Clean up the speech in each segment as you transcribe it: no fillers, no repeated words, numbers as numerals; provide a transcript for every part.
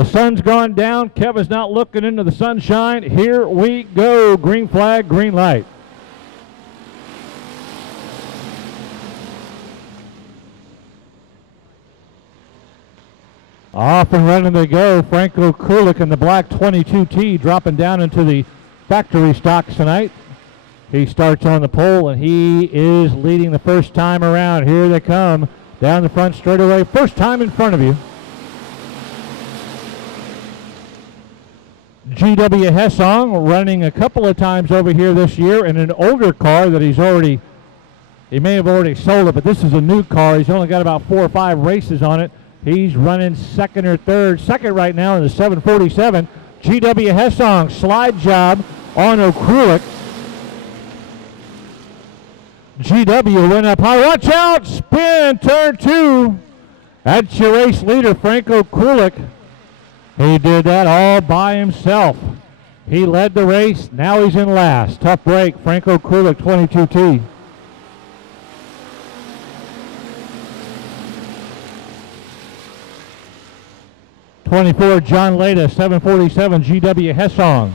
The sun's gone down. Kevin's not looking into the sunshine. Here we go. Green flag, green light. Off and running they go. Franco Kulik in the black 22T dropping down into the factory stocks tonight. He starts on the pole and he is leading the first time around. Here they come down the front straightaway. First time in front of you. GW Hessong running a couple of times over here this year in an older car that he may have already sold it, but this is a new car. He's only got about 4 or 5 races on it. He's running second or third. Second right now in the 747. GW Hessong slide job on O'Krulik. GW went up high. Watch out! Spin, turn 2. That's your race leader, Franco Kulik. He did that all by himself. He led the race. Now he's in last. Tough break. Franco Kulik, 22T. '24 John Leda, 747 GW Hessong.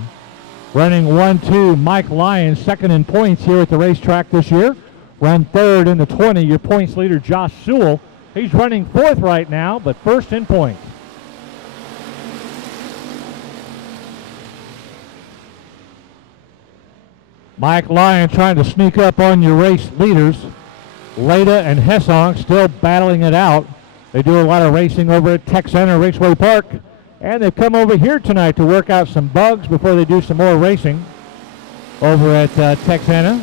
Running 1-2, Mike Lyons, second in points here at the racetrack this year. Run third in the 20, your points leader Josh Sewell. He's running fourth right now, but first in points. Mike Lyon trying to sneak up on your race leaders. Leda and Hessong still battling it out. They do a lot of racing over at Tech Center Raceway Park. And they've come over here tonight to work out some bugs before they do some more racing over at Tech Center.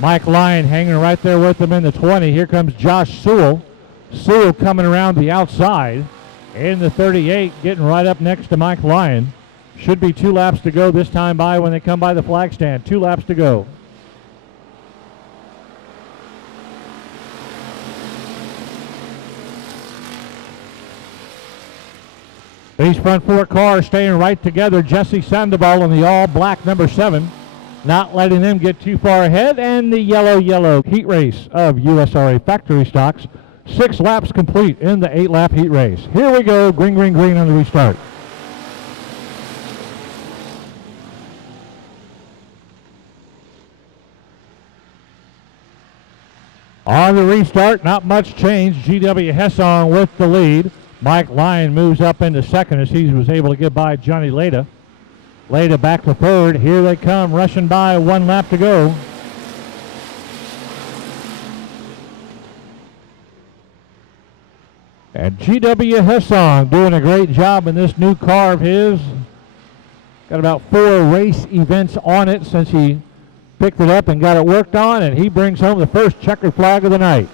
Mike Lyon hanging right there with them in the 20. Here comes Josh Sewell. Sewell coming around the outside in the 38, getting right up next to Mike Lyon. Should be 2 laps to go this time by when they come by the flag stand. 2 laps to go. These front 4 cars staying right together. Jesse Sandoval in the all-black number 7. Not letting them get too far ahead. And the yellow heat race of USRA factory stocks. 6 laps complete in the 8-lap heat race. Here we go. Green, green, green on the restart. On the restart, not much change. GW Hessong with the lead. Mike Lyon moves up into second as he was able to get by Johnny Leda. Leda back to third. Here they come, rushing by, 1 lap to go. And GW Hessong doing a great job in this new car of his. Got about 4 race events on it since he picked it up and got it worked on, and he brings home the first checkered flag of the night.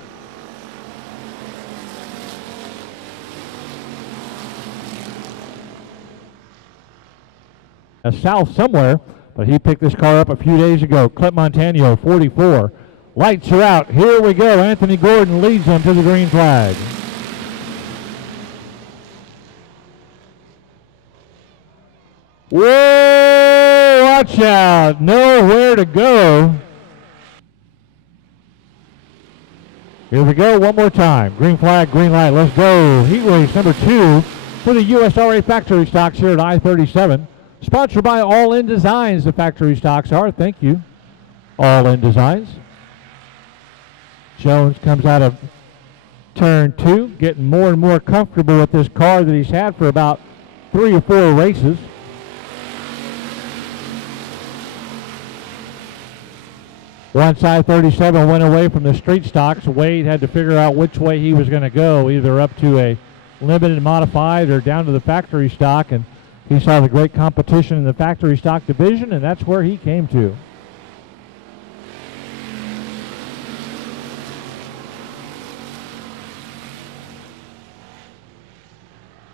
South somewhere, but he picked this car up a few days ago. Clint Montano, 44. Lights are out. Here we go. Anthony Gordon leads them to the green flag. Whoa, watch out. Nowhere to go. Here we go one more time. Green flag, green light. Let's go. Heat race number 2 for the USRA factory stocks here at I-37. Sponsored by All In Designs, the factory stocks are. Thank you, All In Designs. Jones comes out of turn 2, getting more and more comfortable with this car that he's had for about 3 or 4 races. Once I-37 went away from the street stocks, Wade had to figure out which way he was going to go, either up to a limited modified or down to the factory stock, and he saw the great competition in the factory stock division, and that's where he came to.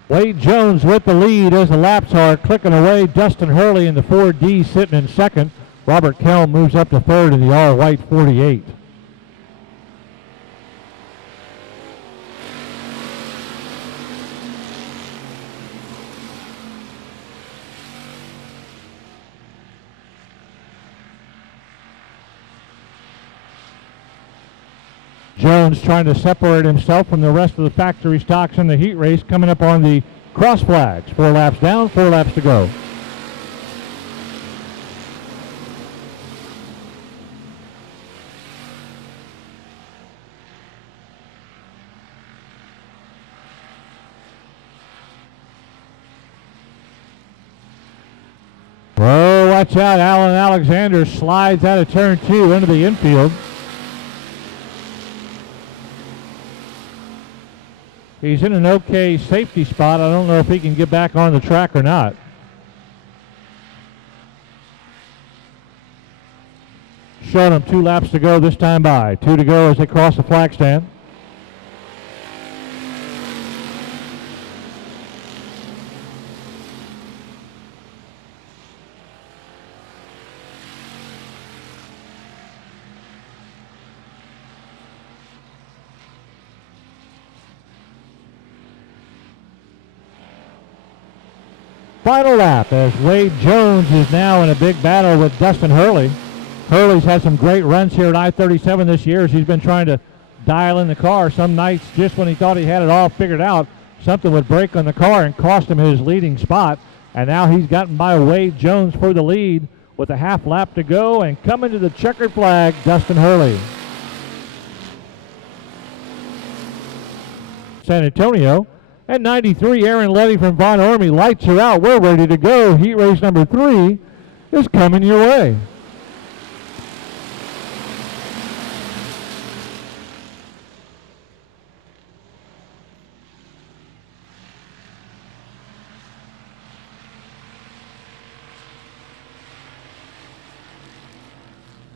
Wade Jones with the lead as the laps are clicking away. Dustin Hurley in the 4D sitting in second. Robert Kelm moves up to third in the all-white 48. Jones trying to separate himself from the rest of the factory stocks in the heat race, coming up on the Cross flags. 4 laps down, 4 laps to go. Oh, watch out. Alan Alexander slides out of turn 2 into the infield. He's in an okay safety spot. I don't know if he can get back on the track or not. Showing him 2 laps to go this time by. 2 to go as they cross the flag stand. Final lap as Wade Jones is now in a big battle with Dustin Hurley. Hurley's had some great runs here at I-37 this year as he's been trying to dial in the car. Some nights, just when he thought he had it all figured out, something would break on the car and cost him his leading spot. And now he's gotten by Wade Jones for the lead with a half lap to go, and coming to the checkered flag, Dustin Hurley. San Antonio. At 93, Aaron Letty from Von Ormy lights her out. We're ready to go. Heat race number 3 is coming your way.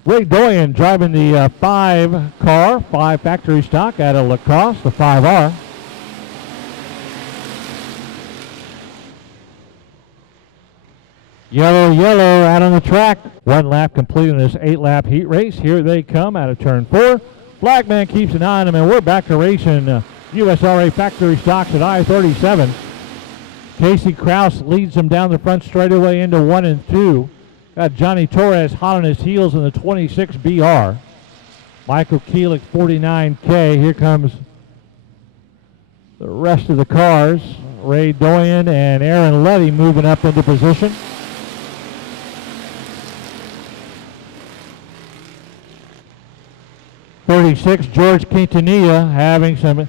Ray Doyen driving the 5 car, 5 factory stock out of La Crosse, the 5R. Yellow out on the track. 1 lap complete in this 8-lap heat race. Here they come out of turn 4. Flagman keeps an eye on them, and we're back to racing USRA factory stocks at I-37. Casey Kraus leads them down the front straightaway into 1 and 2. Got Johnny Torres hot on his heels in the 26 BR. Michael Keelik, 49K. Here comes the rest of the cars. Ray Doyen and Aaron Letty moving up into position. .36, George Quintanilla having some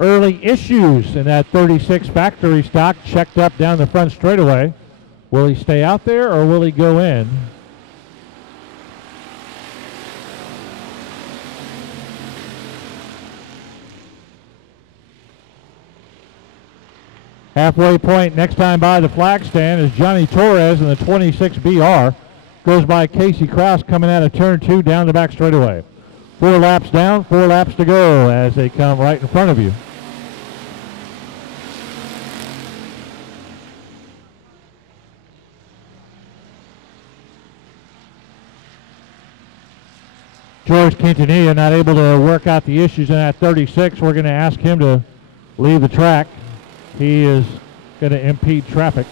early issues in that 36 factory stock, checked up down the front straightaway. Will he stay out there or will he go in? Halfway point next time by the flag stand is Johnny Torres in the 26 BR. Goes by Casey Kraus coming out of turn 2 down the back straightaway. 4 laps down, 4 laps to go as they come right in front of you. George Quintanilla not able to work out the issues in that 36. We're going to ask him to leave the track. He is going to impede traffic.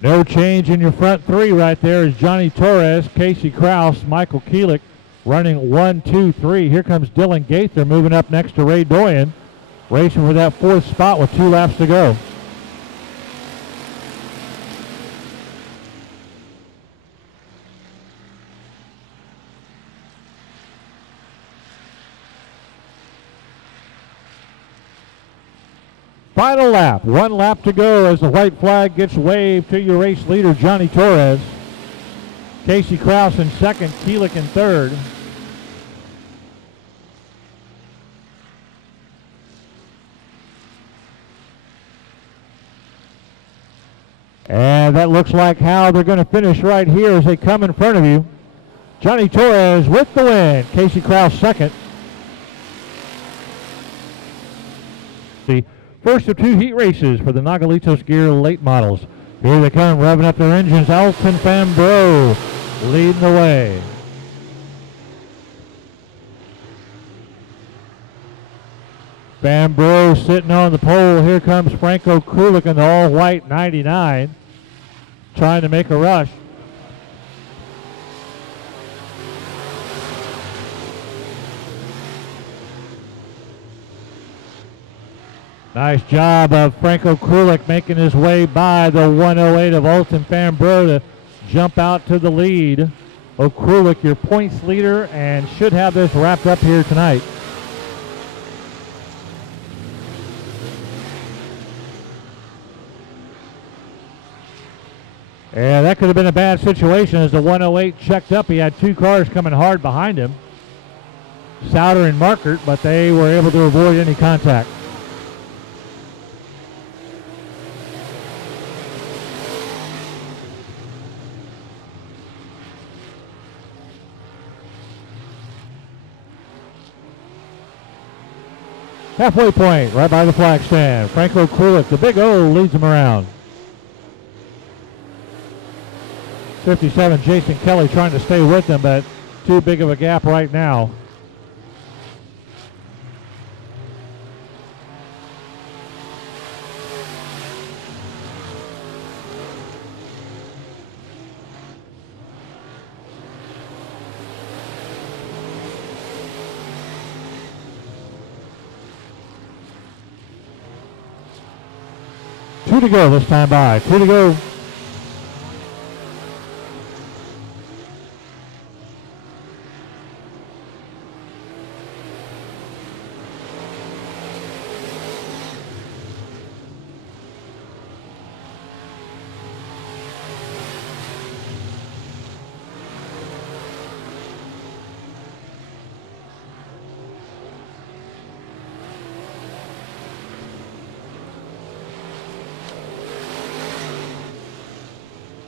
No change in your front 3 right there is Johnny Torres, Casey Kraus, Michael Keelik running 1, 2, 3. Here comes Dylan Gaither moving up next to Ray Doyen, racing for that 4th spot with 2 laps to go. Final lap, 1 lap to go as the white flag gets waved to your race leader, Johnny Torres. Casey Kraus in 2nd, Keelik in 3rd. And that looks like how they're going to finish right here as they come in front of you. Johnny Torres with the win, Casey Kraus 2nd. The first of 2 heat races for the Nogalitos Gear late models. Here they come, revving up their engines. Alton Fambreau leading the way. Fambreau sitting on the pole. Here comes Franco Kulik in the all-white 99, trying to make a rush. Nice job of Franco Krulik making his way by the 108 of Alton Fambro to jump out to the lead. Krulik, your points leader, and should have this wrapped up here tonight. Yeah, that could have been a bad situation as the 108 checked up. He had two cars coming hard behind him, Souter and Markert, but they were able to avoid any contact. Halfway point, right by the flag stand. Franco Krulik, the big O, leads him around. 57, Jason Kelly trying to stay with him, but too big of a gap right now. Two to go this time by. Two to go.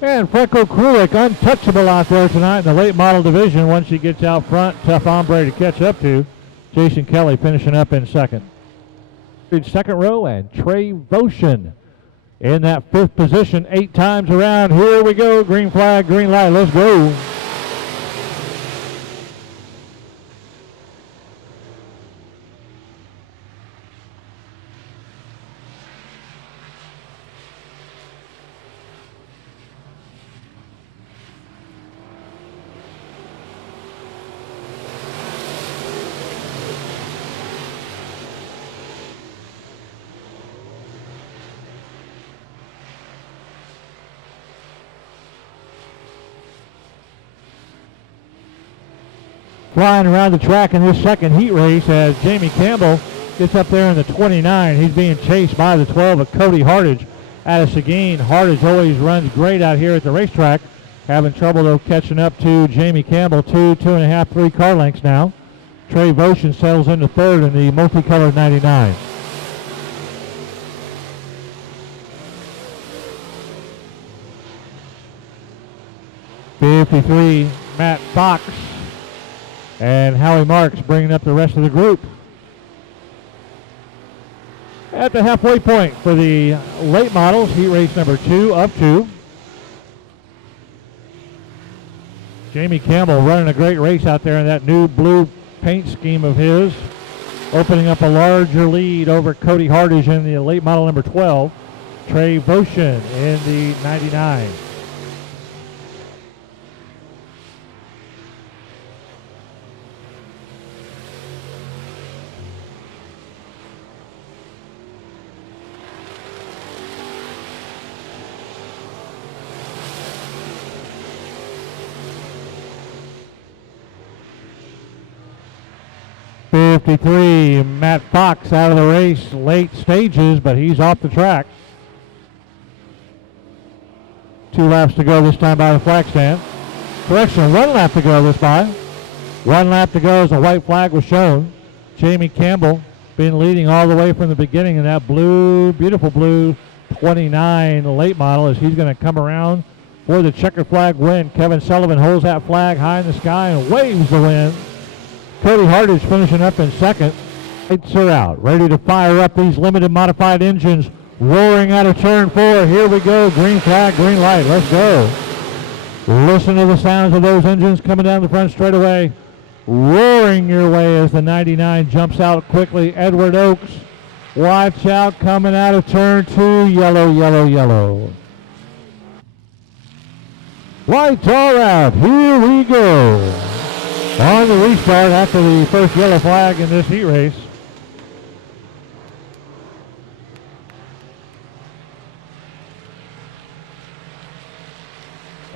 And Franco Krulik untouchable out there tonight in the late model division once he gets out front. Tough hombre to catch up to. Jason Kelly finishing up in second. Second row, and Trey Voshin in that fifth position 8 times around. Here we go. Green flag, green light. Let's go. Flying around the track in this second heat race as Jamie Campbell gets up there in the 29. He's being chased by the 12 of Cody Hardage out of Seguin. Hardage always runs great out here at the racetrack. Having trouble, though, catching up to Jamie Campbell. 2.5, 3 car lengths now. Trey Voshin settles into third in the multicolored 99. '53, Matt Fox. And Howie Marks bringing up the rest of the group. At the halfway point for the late models, heat race number 2 of 2. Jamie Campbell running a great race out there in that new blue paint scheme of his, opening up a larger lead over Cody Hardage in the late model number 12. Trey Voshin in the 99. '53, Matt Fox out of the race late stages, but he's off the track. 2 laps to go this time by the flag stand. Correction, 1 lap to go this by. 1 lap to go as the white flag was shown. Jamie Campbell been leading all the way from the beginning in that blue, beautiful blue 29 late model as he's going to come around for the checkered flag win. Kevin Sullivan holds that flag high in the sky and waves the win. Cody Hardage finishing up in second. Lights are out, ready to fire up these limited modified engines, roaring out of turn 4. Here we go, green flag, green light, let's go. Listen to the sounds of those engines coming down the front straightaway, roaring your way as the 99 jumps out quickly. Edward Oaks, watch out, coming out of turn 2, yellow, yellow, yellow. Lights are out, here we go. On the restart after the first yellow flag in this heat race.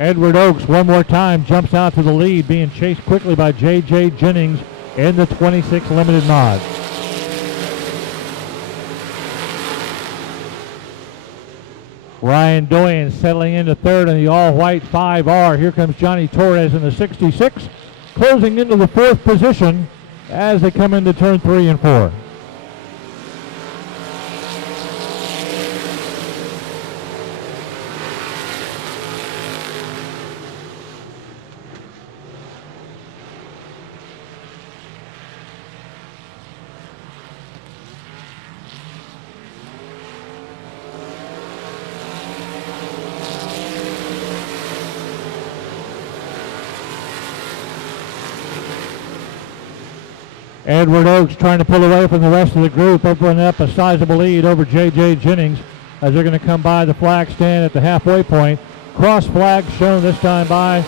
Edward Oaks one more time jumps out to the lead, being chased quickly by J.J. Jennings in the 26 Limited Mod. Ryan Doyen settling into third in the all-white 5R. Here comes Johnny Torres in the 66, closing into the fourth position as they come into turn 3 and 4. Edward Oaks trying to pull away from the rest of the group, opening up a sizable lead over J.J. Jennings as they're going to come by the flag stand at the halfway point. Cross flag shown this time by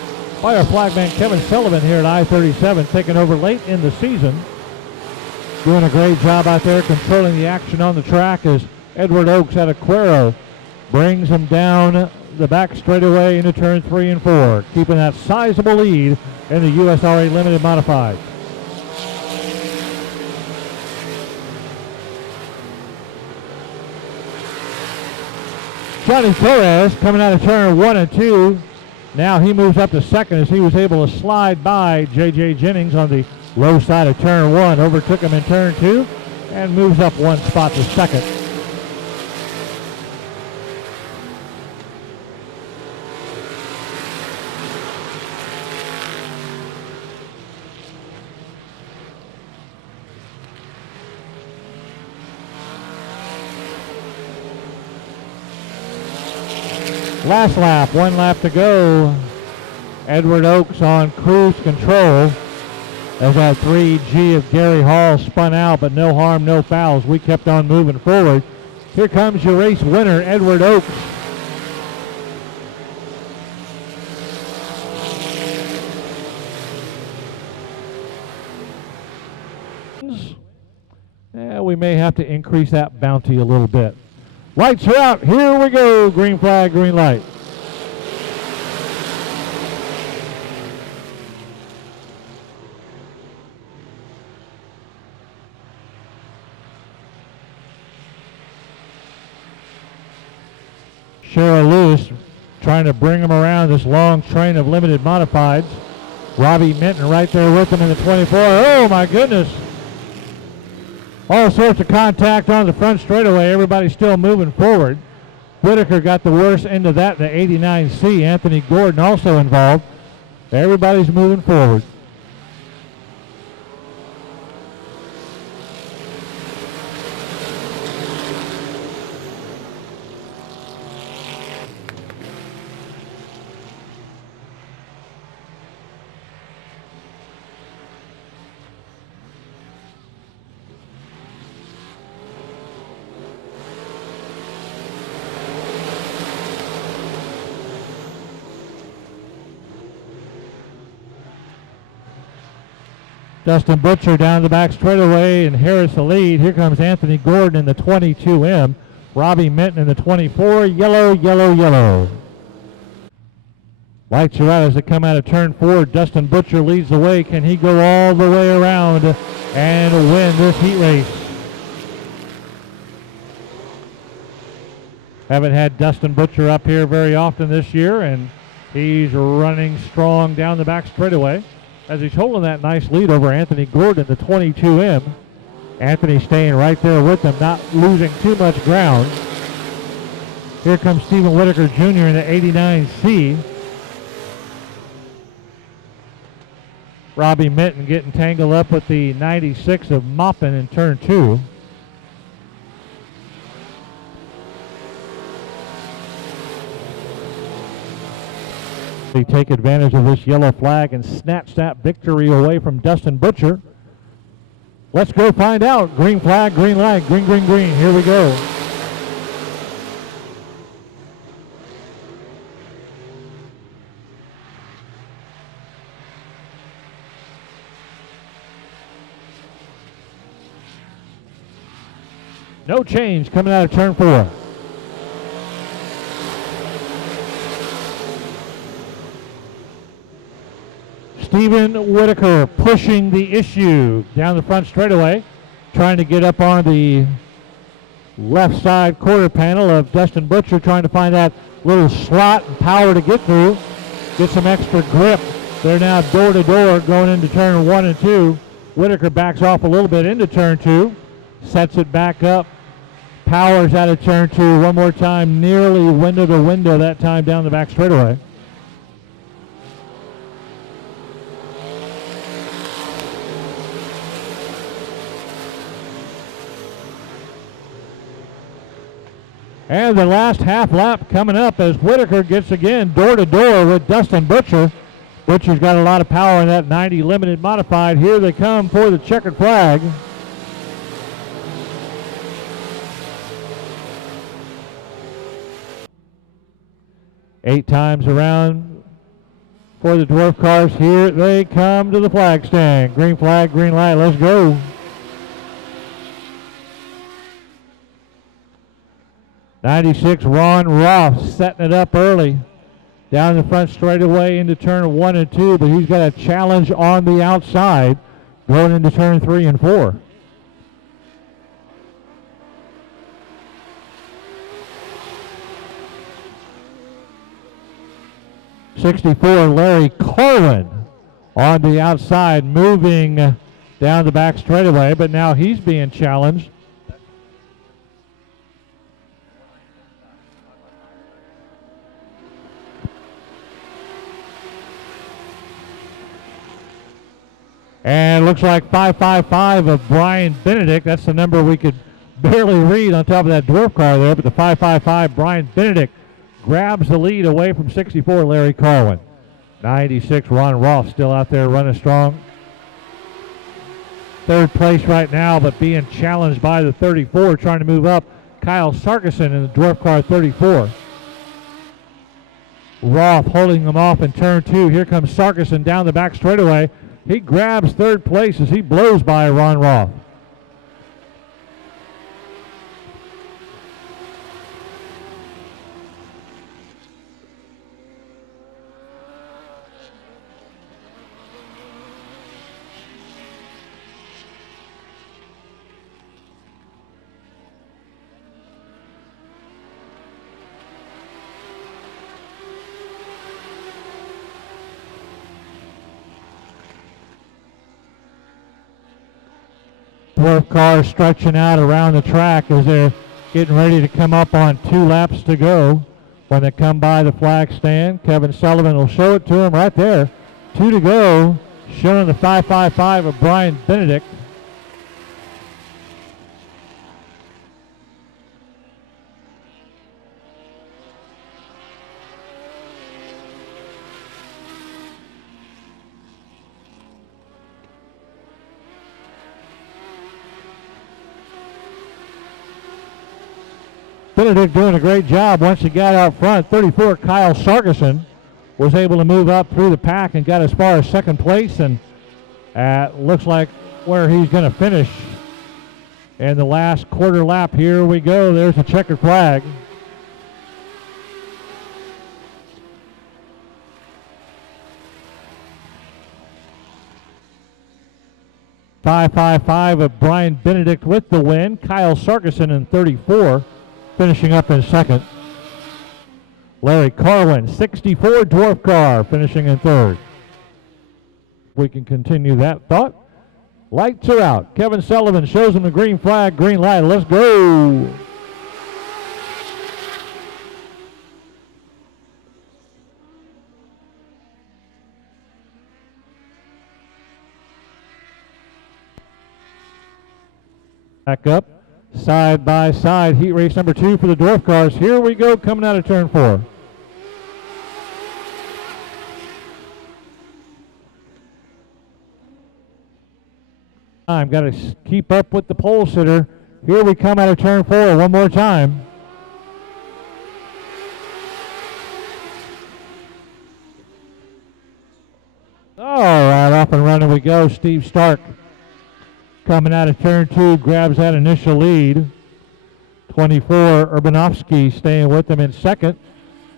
our flagman Kevin Sullivan here at I-37, taking over late in the season. Doing a great job out there controlling the action on the track as Edward Oaks out of Cuero brings him down the back straightaway into turn 3 and 4, keeping that sizable lead in the USRA Limited Modified. Johnny Torres coming out of turn 1 and 2. Now he moves up to second as he was able to slide by J.J. Jennings on the low side of turn 1. Overtook him in turn 2 and moves up one spot to second. Last lap, one lap to go. Edward Oaks on cruise control as that 3G of Gary Hall spun out, but no harm, no fouls. We kept on moving forward. Here comes your race winner, Edward Oaks. We may have to increase that bounty a little bit. Lights are out. Here we go. Green flag, green light. Cheryl Lewis trying to bring him around this long train of limited modifieds. Robbie Minton right there with him in the 24. Oh my goodness. All sorts of contact on the front straightaway. Everybody's still moving forward. Whitaker got the worst end of that in the 89C. Anthony Gordon also involved. Everybody's moving forward. Dustin Butcher down the back straightaway and Harris the lead. Here comes Anthony Gordon in the 22M. Robbie Minton in the 24. Yellow, yellow, yellow. Lights are out as they come out of turn 4. Dustin Butcher leads the way. Can he go all the way around and win this heat race? Haven't had Dustin Butcher up here very often this year, and he's running strong down the back straightaway as he's holding that nice lead over Anthony Gordon, the 22M. Anthony staying right there with him, not losing too much ground. Here comes Stephen Whitaker Jr. in the 89C. Robbie Minton getting tangled up with the 96 of Moppin in turn 2. They take advantage of this yellow flag and snatch that victory away from Dustin Butcher. Let's go find out. Green flag, green light, green, green, green. Here we go. No change coming out of turn 4. Steven Whitaker pushing the issue down the front straightaway, trying to get up on the left side quarter panel of Dustin Butcher, trying to find that little slot and power to get through, get some extra grip. They're now door to door going into turn 1 and 2. Whitaker backs off a little bit into turn 2, sets it back up, powers out of turn 2 one more time, nearly window to window that time down the back straightaway. And the last half lap coming up as Whitaker gets again door to door with Dustin Butcher. Butcher's got a lot of power in that 90 limited modified. Here they come for the checkered flag. Eight times around for the dwarf cars. Here they come to the flag stand. Green flag, green light, let's go. 96 Ron Roth setting it up early. Down the front straightaway into turn 1 and 2, but he's got a challenge on the outside going into turn 3 and 4. '64 Larry Corwin on the outside, moving down the back straightaway, but now he's being challenged. And looks like 555 of Brian Benedict. That's the number we could barely read on top of that dwarf car there, but the 555 Brian Benedict grabs the lead away from 64 Larry Carwin. 96 Ron Roth still out there running strong. Third place right now, but being challenged by the 34, trying to move up. Kyle Sarkison in the dwarf car 34. Roth holding them off in turn 2. Here comes Sarkison down the back straightaway. He grabs third place as he blows by Ron Roth. Dwarf cars stretching out around the track as they're getting ready to come up on 2 laps to go. When they come by the flag stand, Kevin Sullivan will show it to him right there. 2 to go, showing the 555 of Brian Benedict. Benedict doing a great job once he got out front. 34 Kyle Sarkison was able to move up through the pack and got as far as second place, and looks like where he's going to finish in the last quarter lap. Here we go. There's a checkered flag. .555 of Brian Benedict with the win. Kyle Sarkison in 34. Finishing up in second. Larry Carwin, 64 dwarf car, finishing in third. We can continue that thought. Lights are out. Kevin Sullivan shows him the green flag, green light. Let's go. Back up. Side by side, heat race number 2 for the dwarf cars. Here we go, coming out of turn 4. I've got to keep up with the pole sitter. Here we come out of turn 4 one more time. All right, off and running we go. Steve Stark coming out of turn 2, grabs that initial lead. 24 Urbanovsky staying with them in second.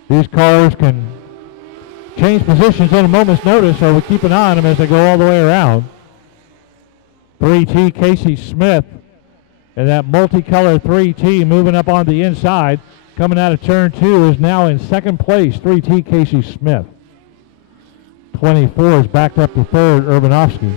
These cars can change positions on a moment's notice, so we'll keep an eye on them as they go all the way around. 3T Casey Smith and that multicolored 3T moving up on the inside. Coming out of turn 2 is now in second place, 3T Casey Smith. 24 is backed up to third, Urbanovsky.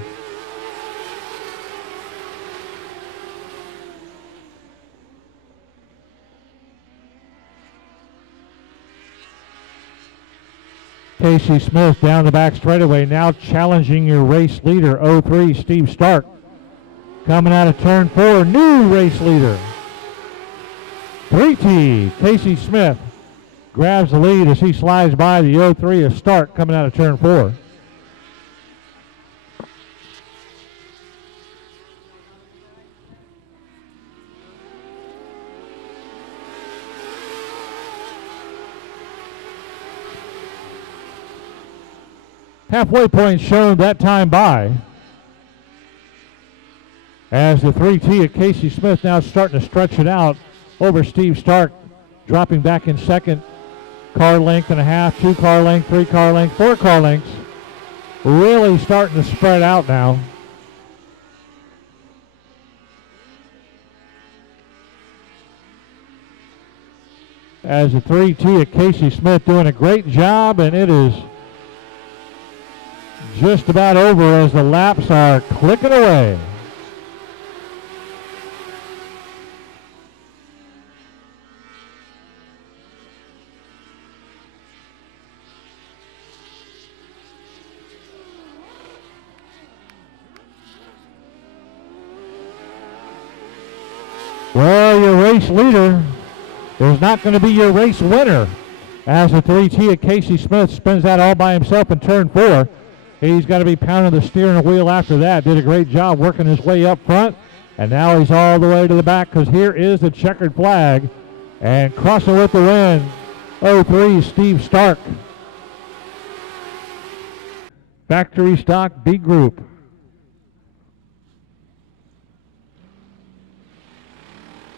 Casey Smith down the back straightaway, now challenging your race leader, 03 Steve Stark. Coming out of turn 4, new race leader. 3T Casey Smith grabs the lead as he slides by the 03 of Stark coming out of turn 4. Halfway point shown that time by, as the 3T of Casey Smith now starting to stretch it out over Steve Stark, dropping back in second. Car length and a half, 2 car length, 3 car length, 4 car lengths. Really starting to spread out now. As the 3T of Casey Smith doing a great job, and it is just about over as the laps are clicking away. Well, your race leader is not going to be your race winner, as the 3T of Casey Smith spins that all by himself in turn 4. He's got to be pounding the steering wheel after that. Did a great job working his way up front, and now he's all the way to the back, because here is the checkered flag, and crossing with the win, 03 Steve Stark. Factory stock B group.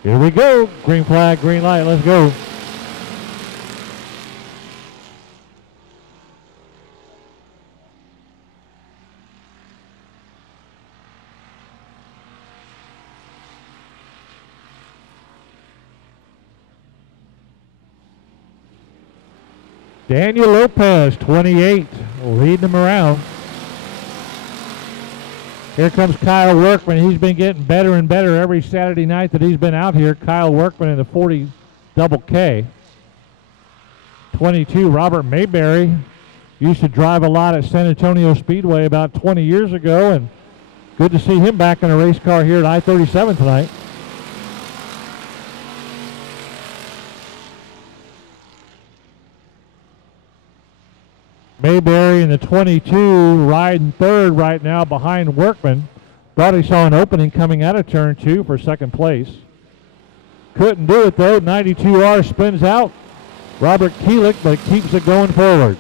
Here we go. Green flag, green light. Let's go. Daniel Lopez, 28, leading them around. Here comes Kyle Workman. He's been getting better and better every Saturday night that he's been out here. Kyle Workman in the 40 double K. 22, Robert Mayberry. Used to drive a lot at San Antonio Speedway about 20 years ago, and good to see him back in a race car here at I-37 tonight. Mayberry in the 22 riding third right now behind Workman. Thought he saw an opening coming out of turn 2 for second place. Couldn't do it though. 92R spins out. Robert Keelik, but keeps it going forward.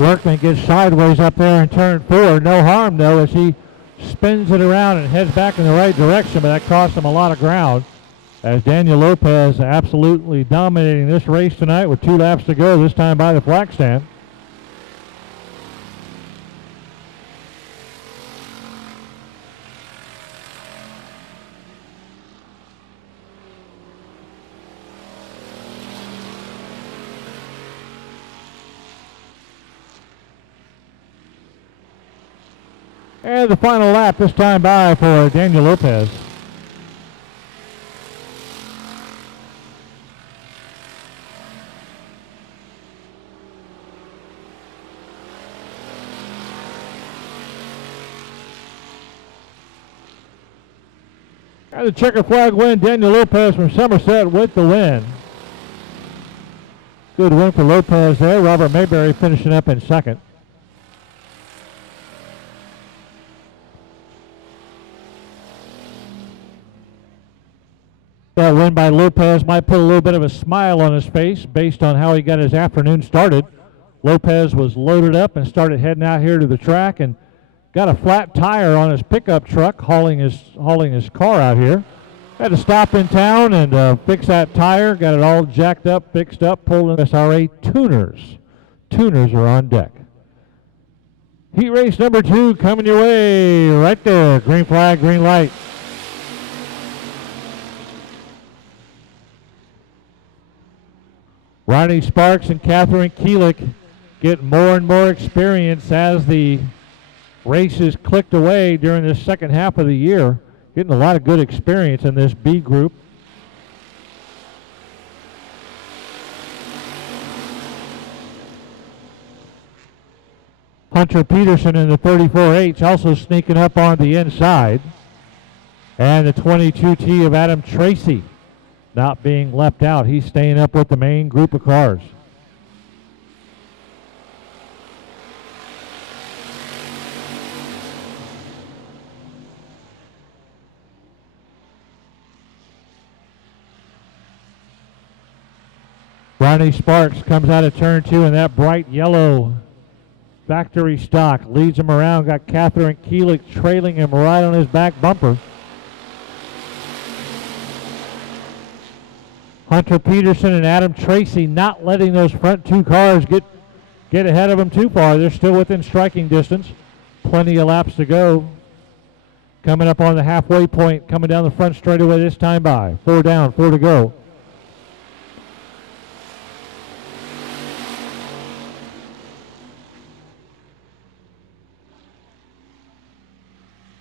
Workman gets sideways up there in turn 4. No harm, though, as he spins it around and heads back in the right direction, but that cost him a lot of ground, as Daniel Lopez absolutely dominating this race tonight with 2 laps to go, this time by the flag stand. And the final lap this time by for Daniel Lopez. And the checker flag win, Daniel Lopez from Somerset with the win. Good win for Lopez there. Robert Mayberry finishing up in second. That win by Lopez might put a little bit of a smile on his face based on how he got his afternoon started. Lopez was loaded up and started heading out here to the track and got a flat tire on his pickup truck hauling his car out here. Had to stop in town and fix that tire, got it all jacked up, fixed up, pulled in SRA tuners. Tuners are on deck. Heat race number 2 coming your way right there. Green flag, green light. Ronnie Sparks and Catherine Keelick get more and more experience as the races clicked away during this second half of the year. Getting a lot of good experience in this B group. Hunter Peterson in the 34H also sneaking up on the inside. And the 22T of Adam Tracy not being left out. He's staying up with the main group of cars. Ronnie Sparks comes out of turn 2 in that bright yellow factory stock. Leads him around. Got Catherine Keelick trailing him right on his back bumper. Hunter Peterson and Adam Tracy not letting those front 2 cars get ahead of them too far. They're still within striking distance. Plenty of laps to go. Coming up on the halfway point, coming down the front straightaway this time by. 4 down, 4 to go.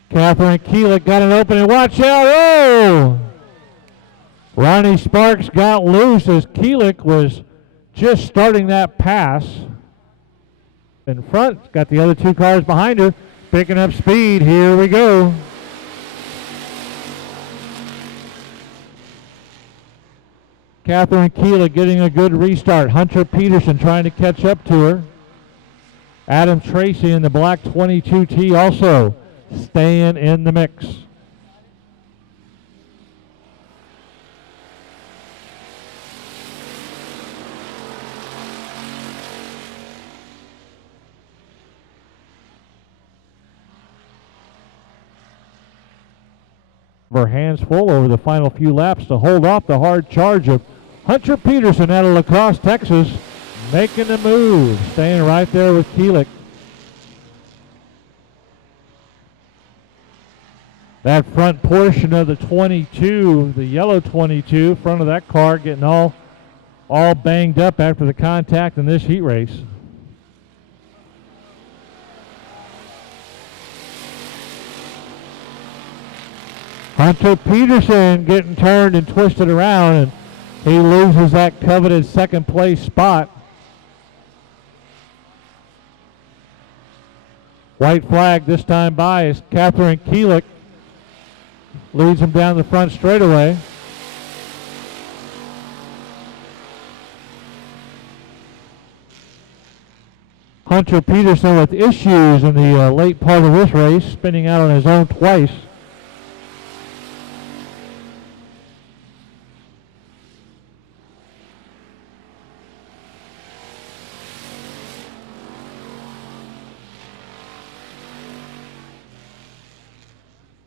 Catherine Keelick got an opening. Watch out! Oh! Ronnie Sparks got loose as Keelick was just starting that pass. In front, got the other 2 cars behind her, picking up speed. Here we go. Catherine Keelick getting a good restart. Hunter Peterson trying to catch up to her. Adam Tracy in the black 22T also staying in the mix. Her hands full over the final few laps to hold off the hard charge of Hunter Peterson out of La Crosse, Texas, making the move, staying right there with Keelick. That front portion of the 22, the yellow 22, front of that car getting all banged up after the contact in this heat race. Hunter Peterson getting turned and twisted around, and he loses that coveted second place spot. White flag this time by is Catherine Keelick. Leads him down the front straightaway. Hunter Peterson with issues in the late part of this race, spinning out on his own twice.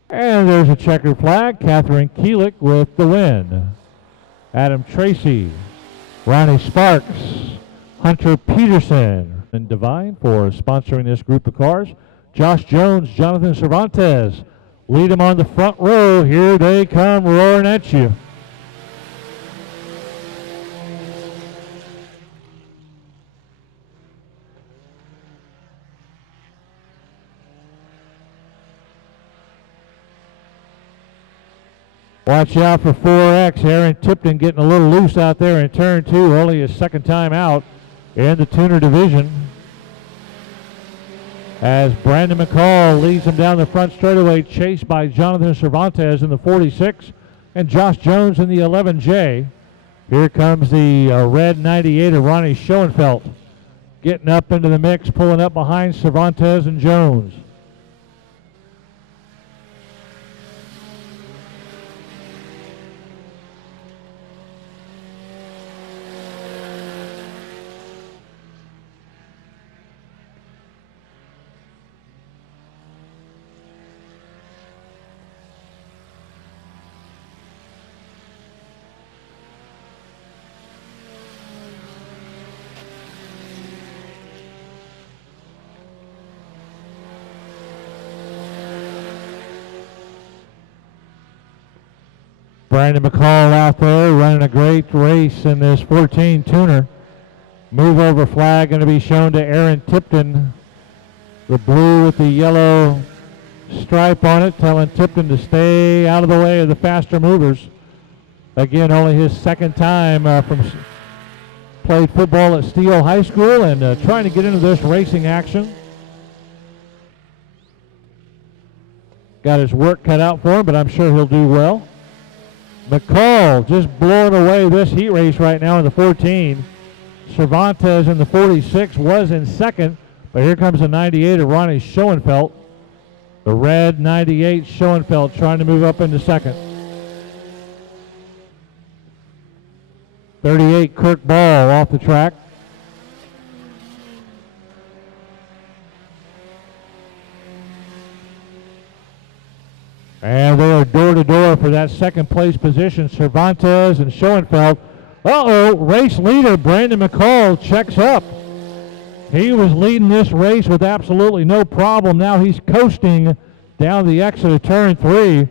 And there's a checkered flag. Catherine Keelick with the win. Adam Tracy, Ronnie Sparks, Hunter Peterson, and Divine for sponsoring this group of cars. Josh Jones, Jonathan Cervantes lead them on the front row. Here they come roaring at you. Watch out for 4X. Aaron Tipton getting a little loose out there in turn 2. Only his second time out in the tuner division. as Brandon McCall leads him down the front straightaway, chased by Jonathan Cervantes in the 46 and Josh Jones in the 11J. Here comes the red 98 of Ronnie Schoenfeld, getting up into the mix, pulling up behind Cervantes and Jones. Brandon McCall out there running a great race in this 14 tuner. Move over flag going to be shown to Aaron Tipton. The blue with the yellow stripe on it, telling Tipton to stay out of the way of the faster movers. Again, only his second time played football at Steele High School and trying to get into this racing action. Got his work cut out for him, but I'm sure he'll do well. McCall just blowing away this heat race right now in the 14. Cervantes in the 46 was in second, but here comes the 98 of Ronnie Schoenfeld. The red 98 Schoenfeld trying to move up into second. 38 Kirk Ball off the track. And they are door to door for that second place position. Cervantes and Schoenfeld. Race leader Brandon McCall checks up. He was leading this race with absolutely no problem. Now he's coasting down the exit of turn 3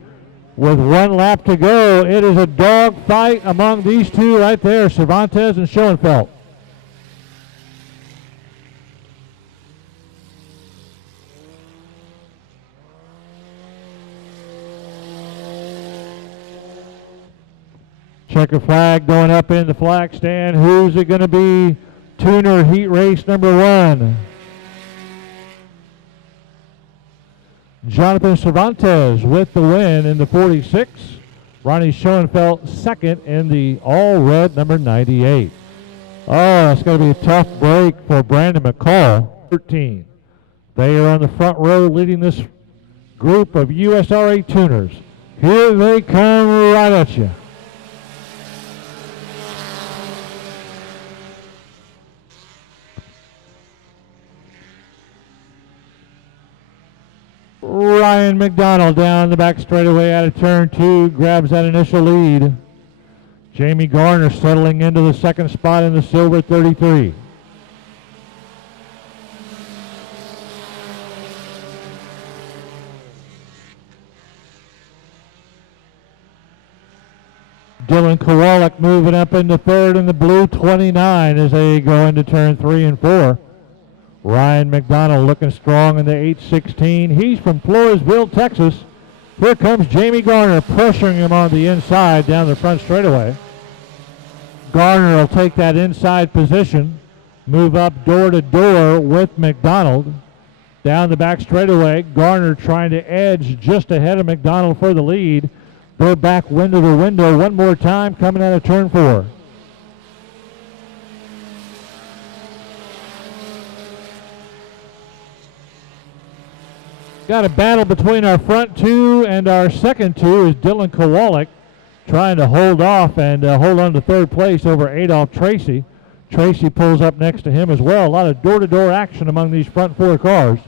with 1 lap to go. It is a dog fight among these two right there, Cervantes and Schoenfeld. Checker flag going up in the flag stand. Who's it going to be? Tuner heat race number 1. Jonathan Cervantes with the win in the 46. Ronnie Schoenfeld second in the all-red number 98. Oh, it's going to be a tough break for Brandon McCall. 13. They are on the front row leading this group of USRA tuners. Here they come right at you. Ryan McDonald down the back straightaway out of turn 2, grabs that initial lead. Jamie Garner settling into the second spot in the silver 33. Dylan Kowalik moving up into third in the blue 29 as they go into turn 3 and 4. Ryan McDonald looking strong in the 816. He's from Floresville, Texas. Here comes Jamie Garner pressuring him on the inside down the front straightaway. Garner will take that inside position, move up door to door with McDonald. Down the back straightaway, Garner trying to edge just ahead of McDonald for the lead. They're back window to window one more time coming out of turn 4. Got a battle between our front 2 and our second 2 is Dylan Kowalik trying to hold off and hold on to third place over Adolph Tracy. Tracy pulls up next to him as well. A lot of door-to-door action among these front 4 cars.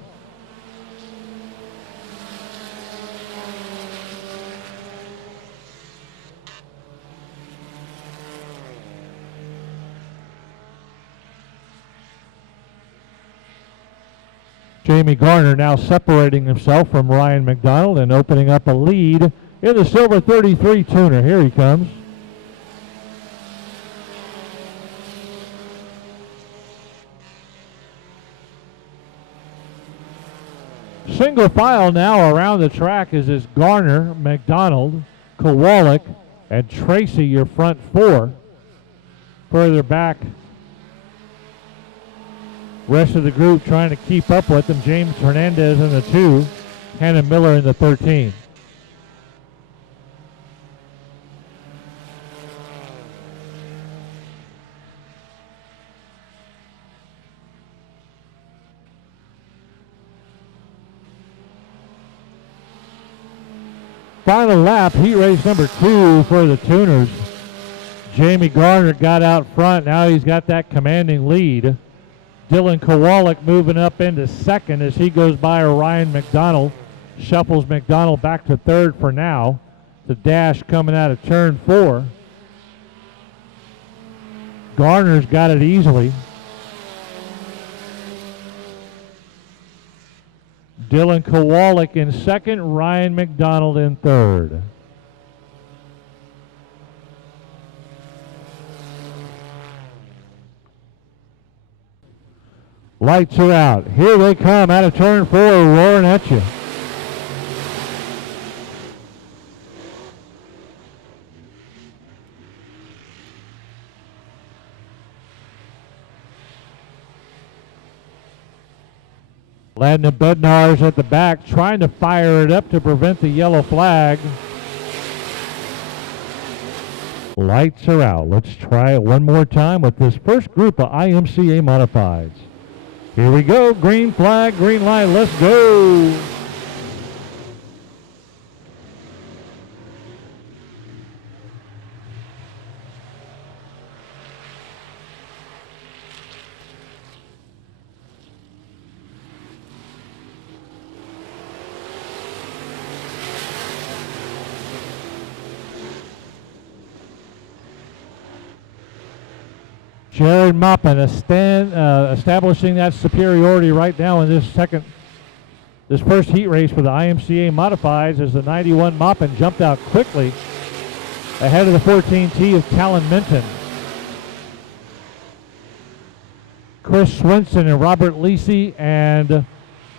Jamie Garner now separating himself from Ryan McDonald and opening up a lead in the silver 33 tuner. Here he comes. Single file now around the track is Garner, McDonald, Kowalik, and Tracy, your front 4. Further back Rest of the group trying to keep up with them. James Hernandez in the 2, Hannah Miller in the 13. Final lap, heat race number 2 for the Tuners. Jamie Garner got out front. Now he's got that commanding lead. Dylan Kowalik moving up into second as he goes by Ryan McDonald. Shuffles McDonald back to third for now. The dash coming out of turn 4. Garner's got it easily. Dylan Kowalik in second, Ryan McDonald in third. Lights are out. Here they come out of turn 4, roaring at you. Landon Bednar's at the back trying to fire it up to prevent the yellow flag. Lights are out. Let's try it one more time with this first group of IMCA modifieds. Here we go. Green flag, green light. Let's go. Jared Moppin establishing that superiority right now in this first heat race for the IMCA modifieds as the 91 Moppin jumped out quickly ahead of the 14T of Talon Minton. Chris Swinson and Robert Lisi and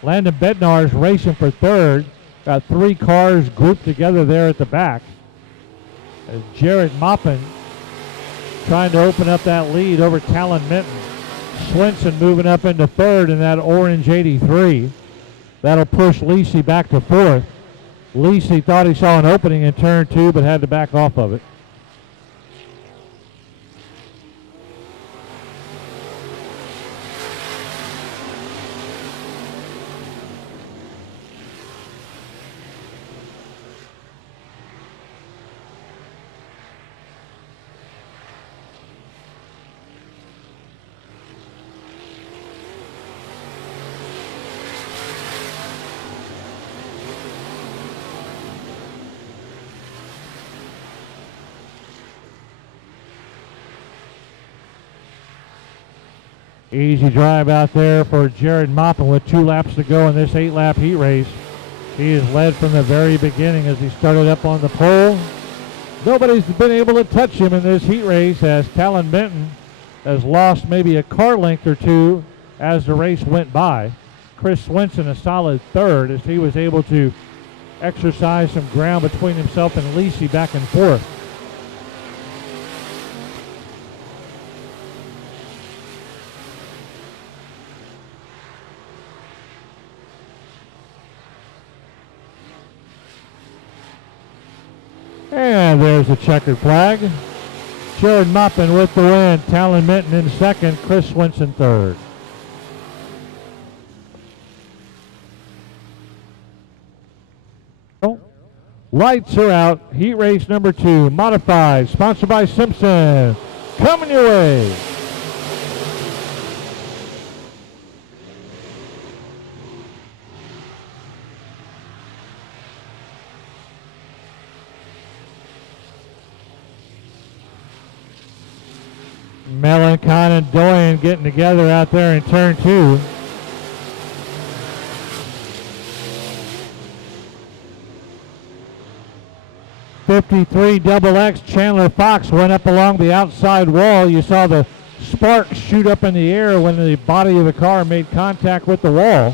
Landon Bednar's racing for third. Got 3 cars grouped together there at the back. As Jared Moppin trying to open up that lead over Talon Minton. Swinson moving up into third in that orange 83. That'll push Lisi back to fourth. Lisi thought he saw an opening in turn 2 but had to back off of it. Easy drive out there for Jared Moppin with 2 laps to go in this 8-lap heat race. He has led from the very beginning as he started up on the pole. Nobody's been able to touch him in this heat race as Talon Minton has lost maybe a car length or 2 as the race went by. Chris Swinson a solid third as he was able to exercise some ground between himself and Lisi back and forth. And there's a checkered flag. Jared Moppin with the win. Talon Minton in second. Chris Swinson third. Lights are out. Heat race number 2. Modified. Sponsored by Simpson. Coming your way. Melancon and Doyen getting together out there in turn 2. '53 XX Chandler Fox went up along the outside wall. You saw the sparks shoot up in the air when the body of the car made contact with the wall.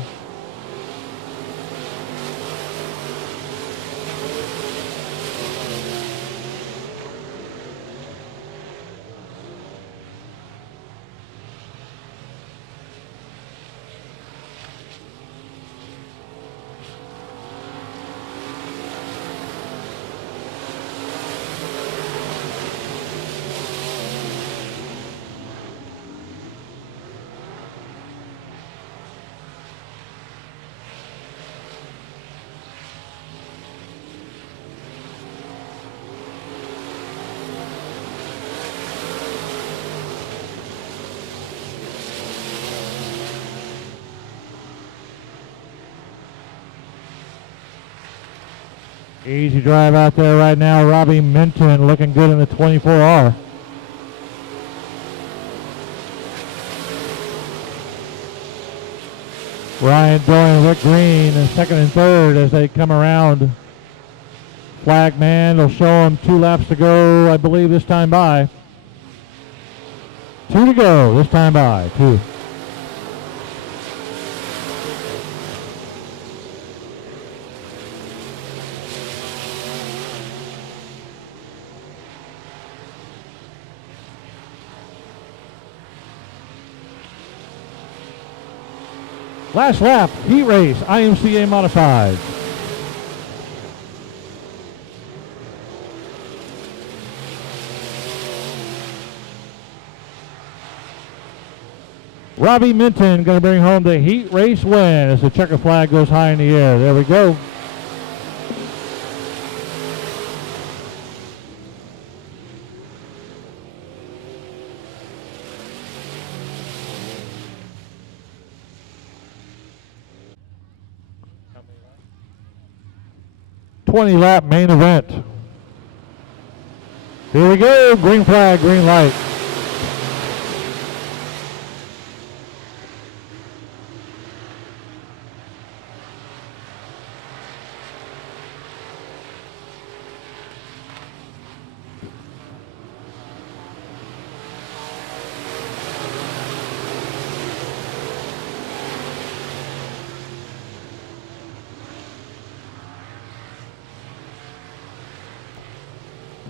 Easy drive out there right now. Robbie Minton looking good in the 24R. Ryan Doyle and Rick Green in second and third as they come around. Flag man will show them 2 laps to go, I believe, this time by. 2 to go this time by. 2. Last lap, heat race, IMCA modified. Robbie Minton going to bring home the heat race win as the checker flag goes high in the air. There we go. .20-lap main event. Here we go. Green flag, green light.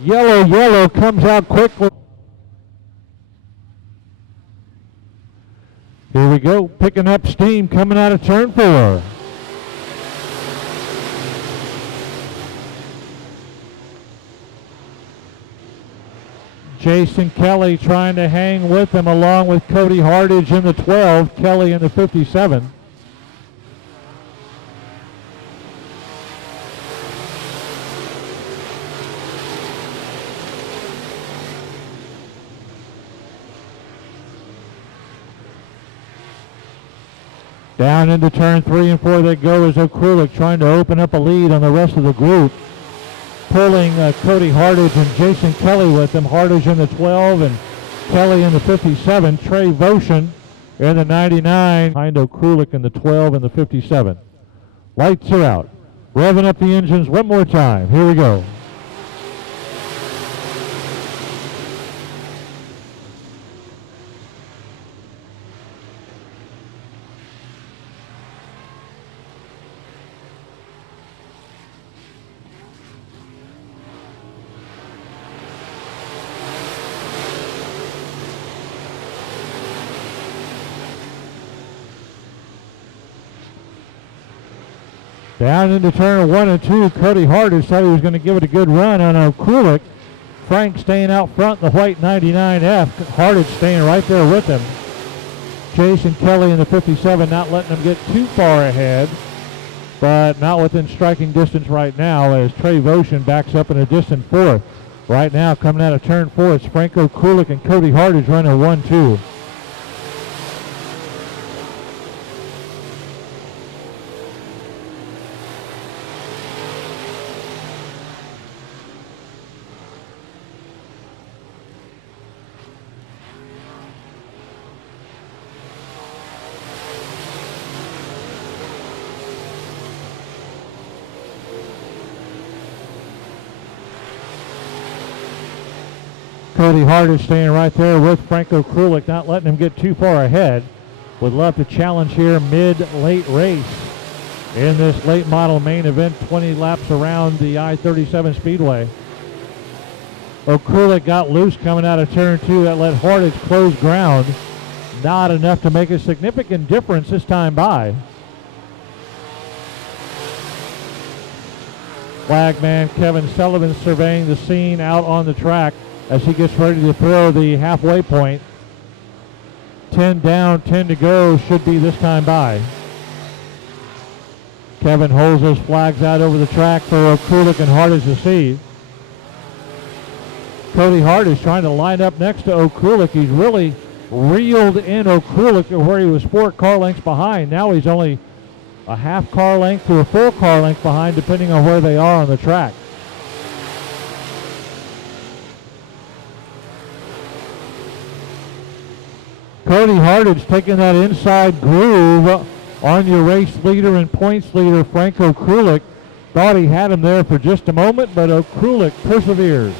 Yellow comes out quickly. Here we go, picking up steam coming out of turn 4. Jason Kelly trying to hang with him along with Cody Hardage in the 12, Kelly in the 57. Down into turn 3 and 4 they go as O'Krulik trying to open up a lead on the rest of the group. Pulling Cody Hardage and Jason Kelly with him. Hardage in the 12 and Kelly in the 57. Trey Voshin in the 99. Behind O'Krulik in the 12 and the 57. Lights are out. Revving up the engines one more time. Here we go. Down into turn 1 and 2, Cody Hardage thought he was going to give it a good run on O'Krulik. Frank staying out front in the white 99F. Hardage staying right there with him. Jason Kelly in the 57 not letting him get too far ahead, but not within striking distance right now as Trey Voshin backs up in a distant 4th. Right now, coming out of turn 4, it's Frank O'Krulik and Cody Hardage running 1-2. Cody Hardage staying right there with Frank O'Krulik, not letting him get too far ahead. Would love to challenge here mid-late race in this late model main event, 20 laps around the I-37 Speedway. O'Krulik got loose coming out of turn 2. That let Hardage close ground. Not enough to make a significant difference this time by. Flagman Kevin Sullivan surveying the scene out on the track as he gets ready to throw the halfway point. 10 down, 10 to go should be this time by. Kevin holds those flags out over the track for O'Krulik and Hardage to see. Cody Hardage trying to line up next to O'Krulik. He's really reeled in O'Krulik to where he was 4 car lengths behind. Now he's only a half car length to a full car length behind, depending on where they are on the track. Cody Hardage taking that inside groove on your race leader and points leader, Franco Krulik. Thought he had him there for just a moment, but Krulik perseveres.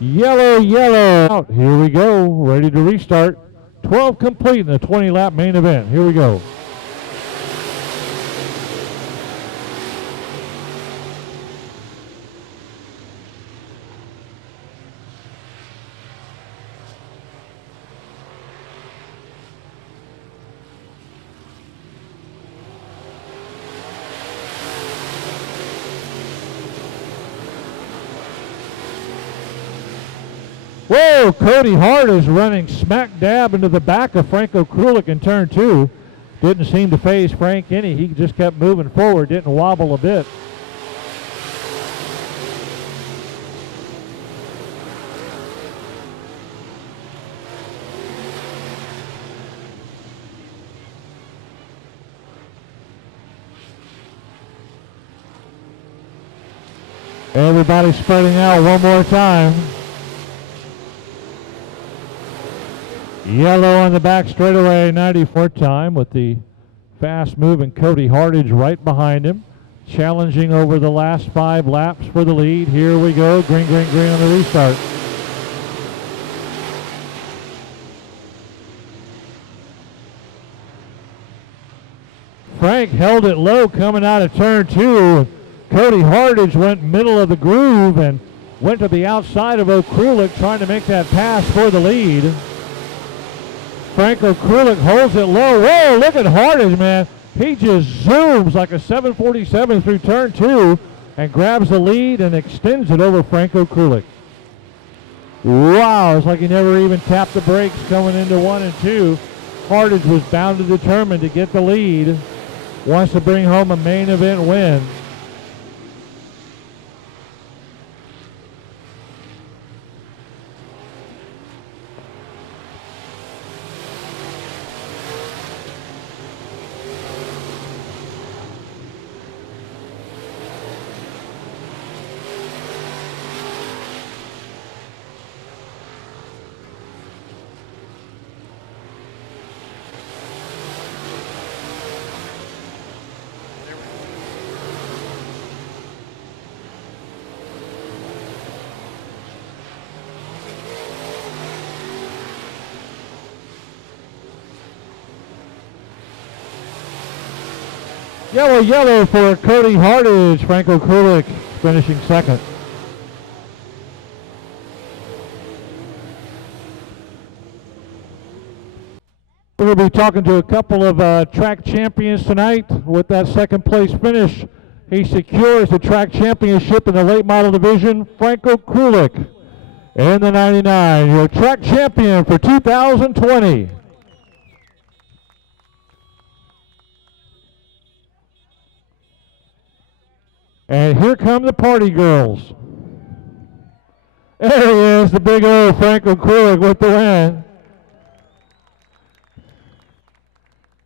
Yellow, yellow. Out. Here we go. Ready to restart. 12 complete in the 20-lap main event. Here we go. Whoa, Cody Hart is running smack dab into the back of Franco Krulik in turn 2. Didn't seem to phase Frank any. He just kept moving forward, didn't wobble a bit. Everybody spreading out one more time. Yellow on the back straightaway, 94 time, with the fast-moving Cody Hardage right behind him, challenging over the last 5 laps for the lead. Here we go, green, green, green on the restart. Frank held it low coming out of turn 2. Cody Hardage went middle of the groove and went to the outside of Krulik, trying to make that pass for the lead. Franco Krulik holds it low. Whoa, look at Hardage, man. He just zooms like a 747 through turn 2 and grabs the lead and extends it over Franco Krulik. Wow, it's like he never even tapped the brakes coming into 1 and 2. Hardage was bound to determine to get the lead. Wants to bring home a main event win. Yellow, yellow for Cody Hardage. Franco Krulik finishing second. We'll be talking to a couple of track champions tonight. With that second place finish, he secures the track championship in the late model division. Franco Krulik in the 99, your track champion for 2020. And here come the party girls. There he is, the big O, Franco Krulik with the win.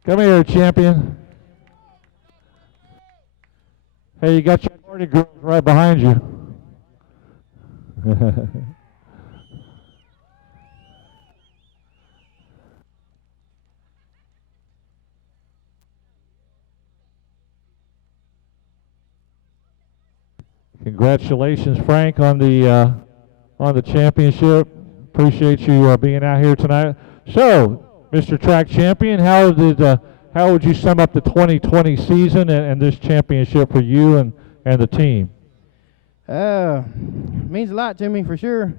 Come here, champion. Hey, you got your party girls right behind you. Congratulations, Frank, on the championship. Appreciate you being out here tonight. So, Mr. Track Champion, how would you sum up the 2020 season and this championship for you and the team? Means a lot to me for sure.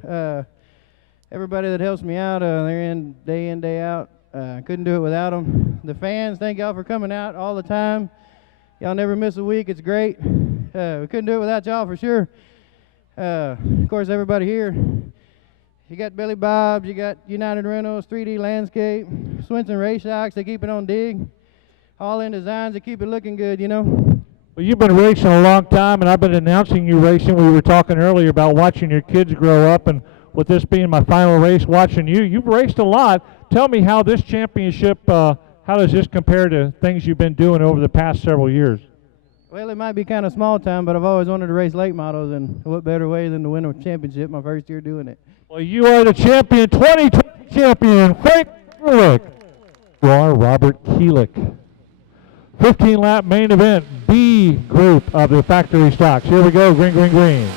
Everybody that helps me out, they're in, day out. Couldn't do it without them. The fans, thank y'all for coming out all the time. Y'all never miss a week. It's great. We couldn't do it without y'all for sure. Of course, everybody here. You got Billy Bob's, you got United Rentals, 3D Landscape, Swinson Race Shocks, they keep it on dig. All in designs, they keep it looking good, you know. Well, you've been racing a long time, and I've been announcing you racing. We were talking earlier about watching your kids grow up, and with this being my final race, watching you, you've raced a lot. Tell me how this championship, how does this compare to things you've been doing over the past several years? Well, it might be kind of small time, but I've always wanted to race late models, and what better way than to win a championship my first year doing it. Well, you are the champion, 2020 champion, Frank Keelik. You are Robert Keelik. 15-lap main event, B group of the factory stocks. Here we go, green, green, green.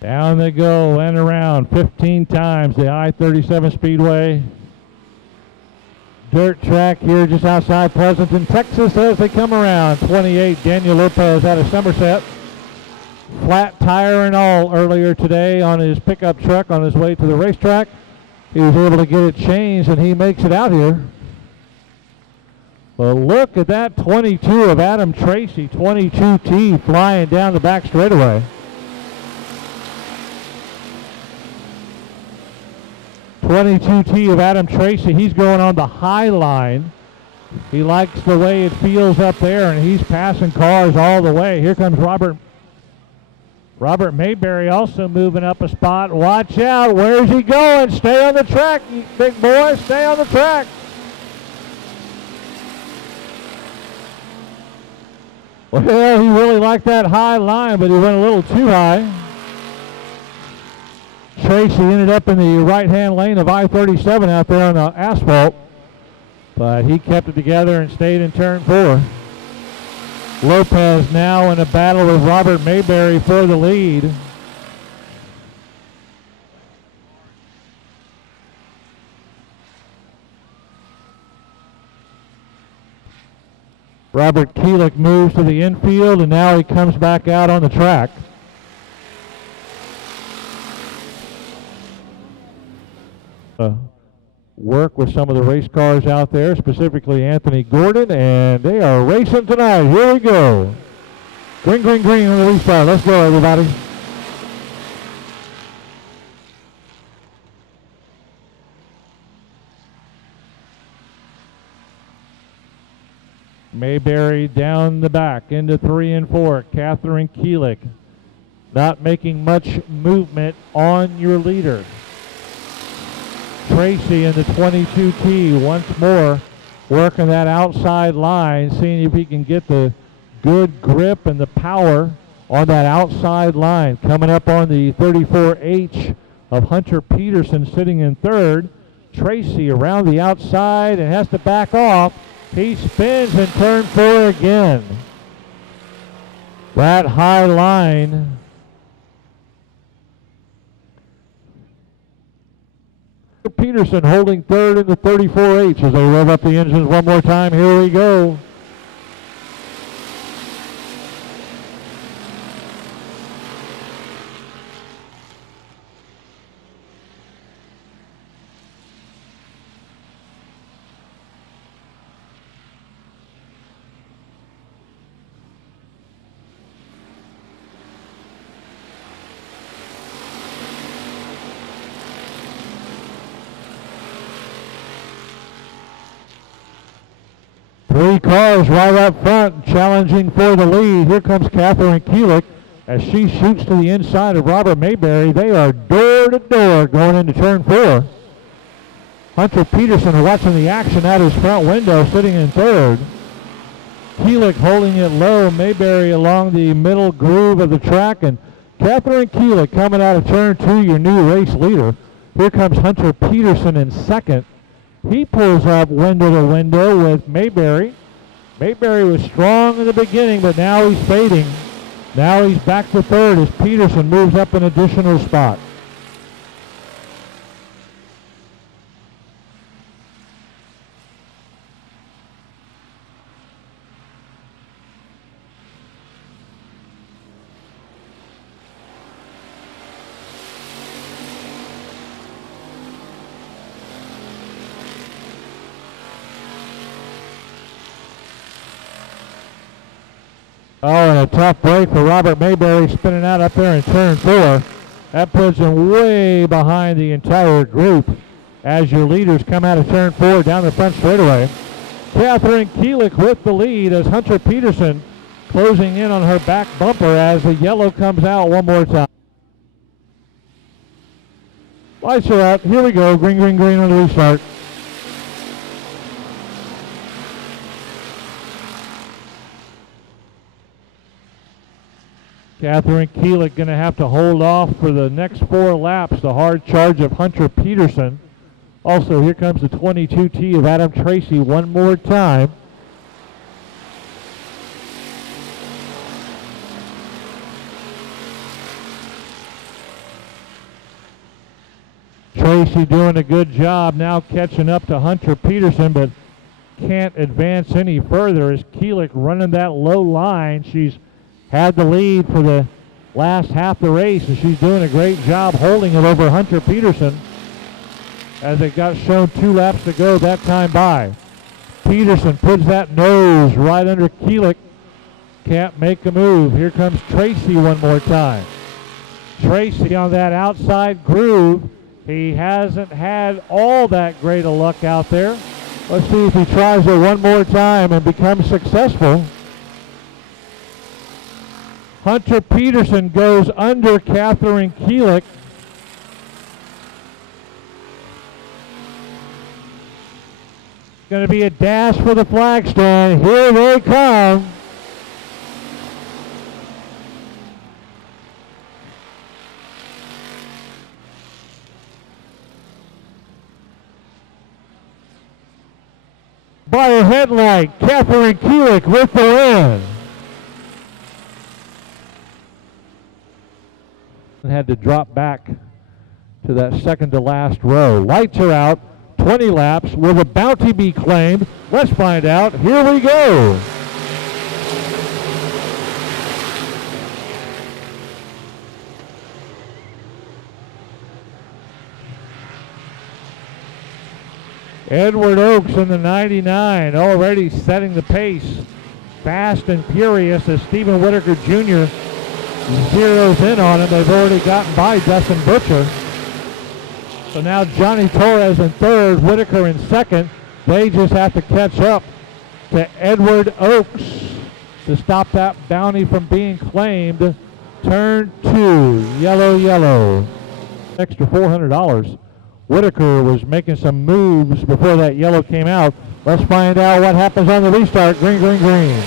Down they go and around 15 times the I-37 Speedway. Dirt track here just outside Pleasanton, Texas as they come around. 28, Daniel Lopez out of Somerset. Flat tire and all earlier today on his pickup truck on his way to the racetrack. He was able to get it changed and he makes it out here. Well, look at that 22 of Adam Tracy, 22T flying down the back straightaway. 22T of Adam Tracy, he's going on the high line. He likes the way it feels up there, and he's passing cars all the way. Here comes Robert Mayberry also moving up a spot. Watch out, where's he going? Stay on the track, you big boy, stay on the track. Well, he really liked that high line, but he went a little too high. Tracy ended up in the right-hand lane of I-37 out there on the asphalt, but he kept it together and stayed in turn 4. Lopez now in a battle with Robert Mayberry for the lead. Robert Keelik moves to the infield, and now he comes back out on the track. Work with some of the race cars out there, specifically Anthony Gordon, and they are racing tonight. Here we go. Green, green, green on the restart. Let's go, everybody. Mayberry down the back into 3 and 4. Catherine Keelik not making much movement on your leader. Tracy in the 22T once more working that outside line, seeing if he can get the good grip and the power on that outside line. Coming up on the 34H of Hunter Peterson sitting in 3rd. Tracy around the outside and has to back off. He spins in turn 4 again. That high line. Peterson holding 3rd in the 34H as they rev up the engines one more time. Here we go. Three cars right up front challenging for the lead. Here comes Catherine Keelik as she shoots to the inside of Robert Mayberry. They are door to door going into turn 4. Hunter Peterson watching the action out his front window, sitting in 3rd. Keelik holding it low. Mayberry along the middle groove of the track, and Catherine Keelik coming out of turn 2, your new race leader. Here comes Hunter Peterson in 2nd. He pulls up window to window with Mayberry. Mayberry was strong in the beginning, but now he's fading. Now he's back to 3rd as Peterson moves up an additional spot. Oh, and a tough break for Robert Mayberry spinning out up there in turn 4. That puts him way behind the entire group as your leaders come out of turn 4 down the front straightaway. Catherine Keelik with the lead as Hunter Peterson closing in on her back bumper as the yellow comes out one more time. Lights are out. Here we go. Green, green, green on the restart. Catherine Keelik going to have to hold off for the next 4 laps. The hard charge of Hunter Peterson. Also, here comes the 22T of Adam Tracy one more time. Tracy doing a good job now catching up to Hunter Peterson, but can't advance any further as Keelik running that low line. She's had the lead for the last half the race, and she's doing a great job holding it over Hunter Peterson as it got shown 2 laps to go that time by. Peterson puts that nose right under Keelik. Can't make a move. Here comes Tracy one more time. Tracy on that outside groove. He hasn't had all that great a luck out there. Let's see if he tries it one more time and becomes successful. Hunter Peterson goes under Catherine Keelik. Going to be a dash for the flag stand. Here they come. By a headlight, Catherine Keelik with the win. Had to drop back to that second to last row. Lights are out. 20 laps. Will the bounty be claimed? Let's find out. Here we go. Edward Oaks in the 99 already setting the pace. Fast and furious as Stephen Whitaker Jr. zeroes in on him. They've already gotten by Dustin Butcher. So now Johnny Torres in third, Whitaker in second. They just have to catch up to Edward Oaks to stop that bounty from being claimed. Turn 2, yellow, yellow. Extra $400. Whitaker was making some moves before that yellow came out. Let's find out what happens on the restart. Green, green, green.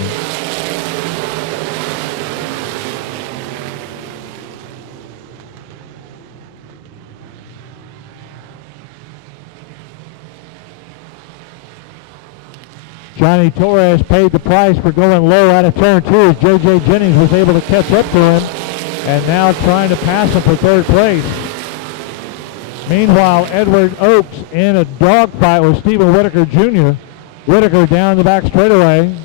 Johnny Torres paid the price for going low out of turn 2 as J.J. Jennings was able to catch up to him and now trying to pass him for third place. Meanwhile, Edward Oaks in a dogfight with Stephen Whitaker Jr. Whitaker down the back straightaway.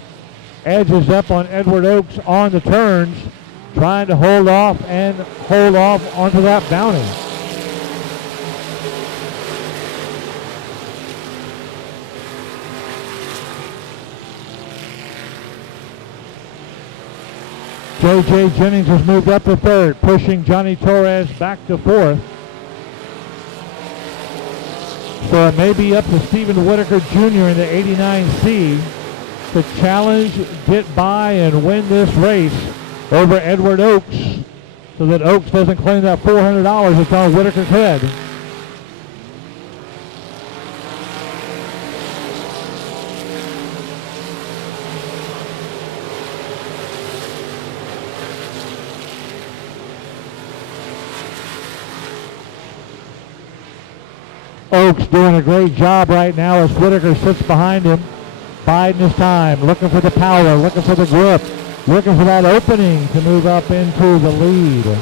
Edges up on Edward Oaks on the turns, trying to hold off onto that bounty. J.J. Jennings has moved up to third, pushing Johnny Torres back to fourth. So it may be up to Stephen Whitaker Jr. in the 89C to challenge, get by, and win this race over Edward Oaks so that Oaks doesn't claim that $400 that's on Whitaker's head. Oaks doing a great job right now as Whitaker sits behind him, biding his time, looking for the power, looking for the grip, looking for that opening to move up into the lead.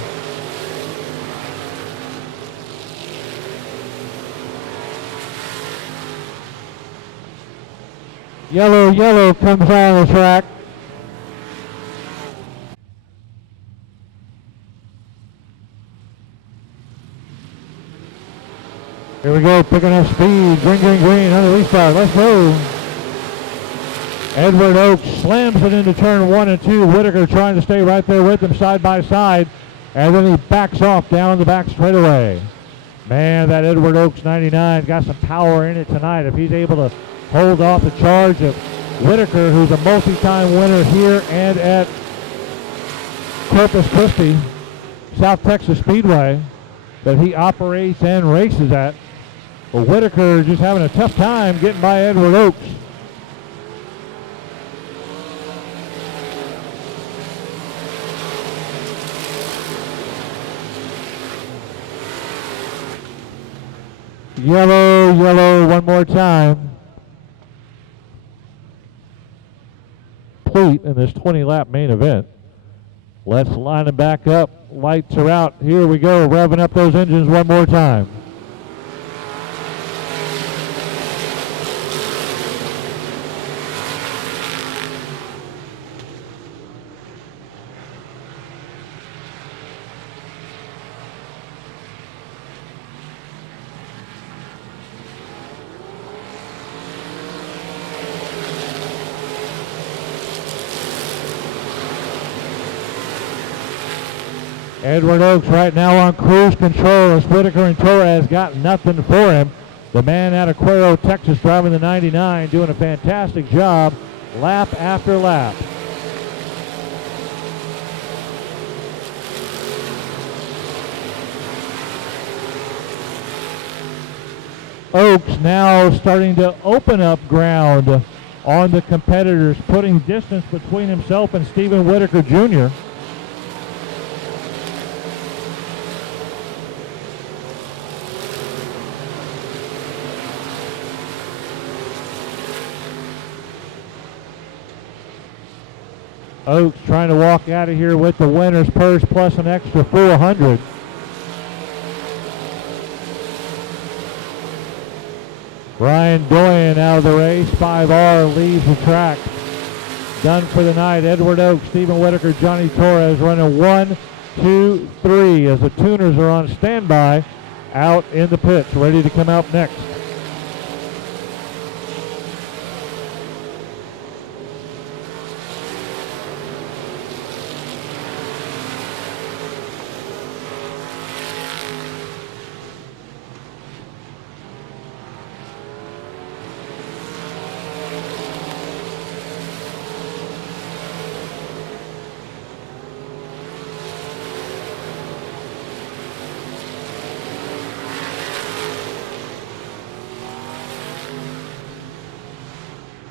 Yellow, yellow comes on the track. Here we go, picking up speed. Green, green, green on the restart. Let's go. Edward Oaks slams it into turn 1 and 2. Whitaker trying to stay right there with him side by side. And then he backs off down the back straightaway. Man, that Edward Oaks 99 got some power in it tonight. If he's able to hold off the charge of Whitaker, who's a multi-time winner here and at Corpus Christi, South Texas Speedway, that he operates and races at. But Whitaker just having a tough time getting by Edward Oaks. Yellow, yellow, one more time. Complete in this 20-lap main event. Let's line them back up. Lights are out. Here we go, revving up those engines one more time. Edward Oaks right now on cruise control as Whitaker and Torres got nothing for him. The man out of Cuero, Texas, driving the 99, doing a fantastic job lap after lap. Oaks now starting to open up ground on the competitors, putting distance between himself and Stephen Whitaker Jr. Oaks trying to walk out of here with the winner's purse plus an extra $400. Ryan Doyen out of the race. 5R leaves the track. Done for the night. Edward Oaks, Stephen Whitaker, Johnny Torres running 1, 2, 3 as the tuners are on standby out in the pits, ready to come out next.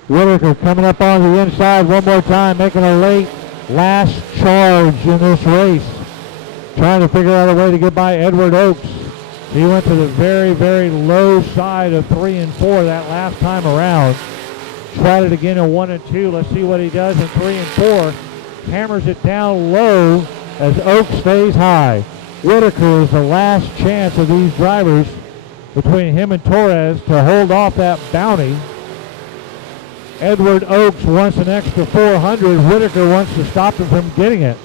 Whitaker coming up on the inside one more time, making a late last charge in this race. Trying to figure out a way to get by Edward Oaks. He went to the very, very low side of 3 and 4 that last time around. Tried it again in 1 and 2. Let's see what he does in 3 and 4. Hammers it down low as Oaks stays high. Whitaker is the last chance of these drivers between him and Torres to hold off that bounty. Edward Oaks wants an extra $400. Whitaker wants to stop him from getting it.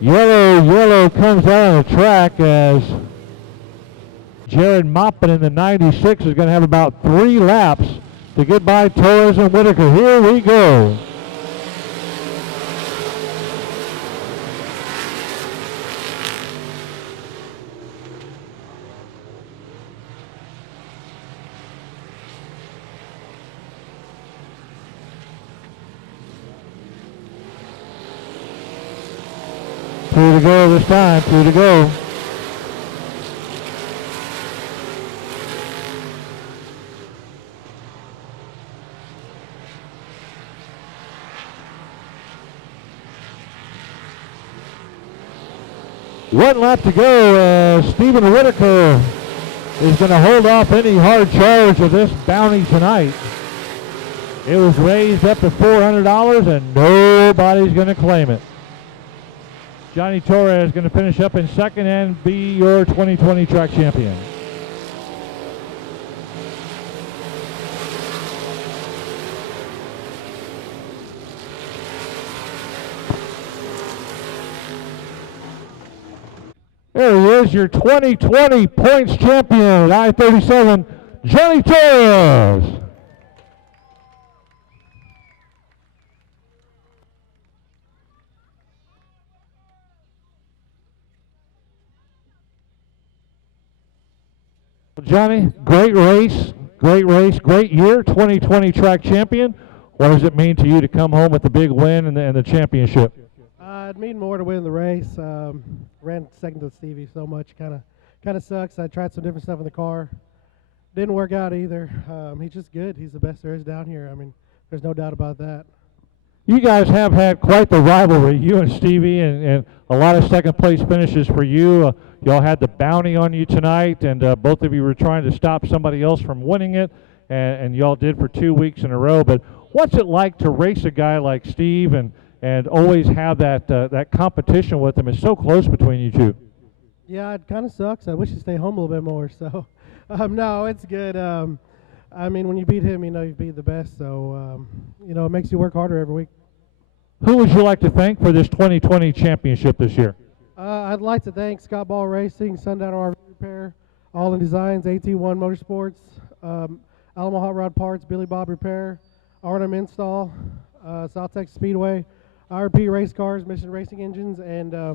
Yellow comes out on the track as Jared Moppin in the 96 is going to have about 3 laps to get by Torres and Whitaker. Here we go. Two to go this time, 2 to go. One lap to go as Stephen Whitaker is going to hold off any hard charge of this bounty tonight. It was raised up to $400 and nobody's going to claim it. Johnny Torres is going to finish up in second and be your 2020 track champion. There he is, your 2020 points champion, I-37, Johnny Torres. Johnny, great race, great year, 2020 track champion. What does it mean to you to come home with the big win and the championship? It'd mean more to win the race. Ran second to Stevie so much, kind of sucks. I tried some different stuff in the car, didn't work out either. He's just good. He's the best there is down here. I mean, there's no doubt about that. You guys have had quite the rivalry, you and Stevie, and a lot of second place finishes for you. Y'all had the bounty on you tonight, and both of you were trying to stop somebody else from winning it, and y'all did for 2 weeks in a row. But what's it like to race a guy like Steve and always have that competition with him? It's so close between you two. Yeah, it kind of sucks. I wish he'd stay home a little bit more. So, no, it's good. I mean, when you beat him, you know you beat the best. So, you know, it makes you work harder every week. Who would you like to thank for this 2020 championship this year? I'd like to thank Scott Ball Racing, Sundown RV Repair, All In Designs, AT1 Motorsports, Alamo Hot Rod Parts, Billy Bob Repair, Arnhem Install, South Texas Speedway, IRP Race Cars, Mission Racing Engines, and I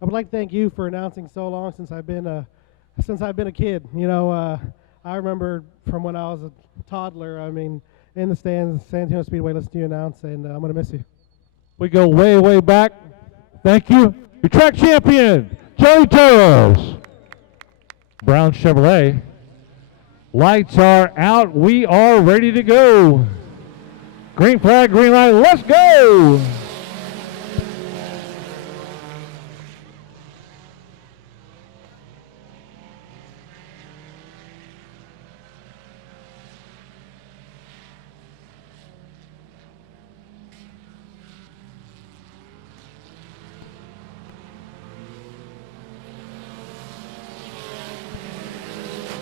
would like to thank you for announcing so long since I've been a kid. You know, I remember from when I was a toddler. I mean, in the stands, San Antonio Speedway, listening to you announce, and I'm gonna miss you. We go way, way back. Thank you. Your track champion, Johnny Torres. Brown Chevrolet. Lights are out. We are ready to go. Green flag, green light. Let's go.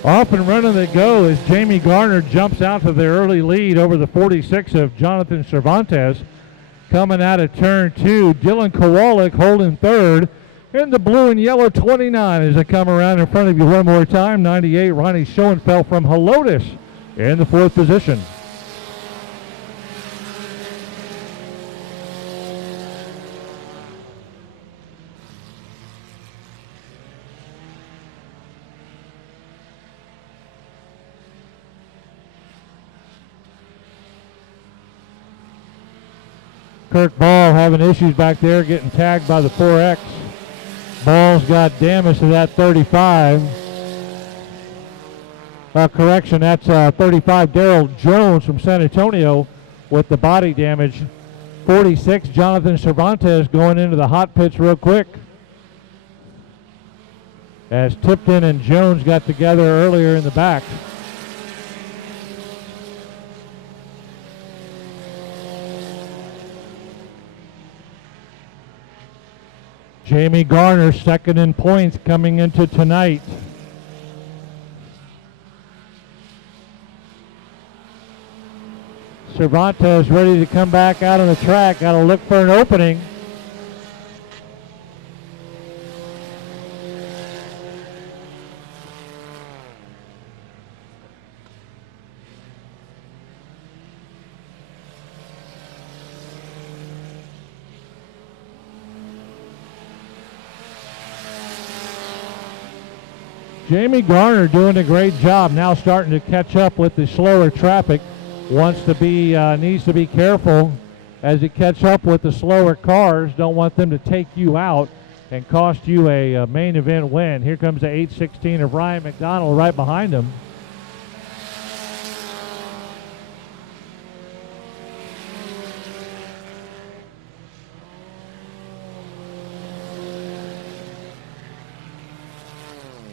Off and running they go as Jamie Garner jumps out to the early lead over the 46 of Jonathan Cervantes. Coming out of turn 2, Dylan Kowalik holding third. In the blue and yellow 29 as they come around in front of you one more time. 98, Ronnie Schoenfeld from Helotes in the 4th position. Kirk Ball having issues back there, getting tagged by the 4X. Ball's got damage to that 35. Correction, that's 35 Daryl Jones from San Antonio with the body damage. 46 Jonathan Cervantes going into the hot pits real quick. As Tipton and Jones got together earlier in the back. Jamie Garner second in points coming into tonight. Cervantes ready to come back out on the track. Got to look for an opening. Jamie Garner doing a great job now, starting to catch up with the slower traffic. Needs to be careful as he catch up with the slower cars. Don't want them to take you out and cost you a main event win. Here comes the 816 of Ryan McDonald right behind him.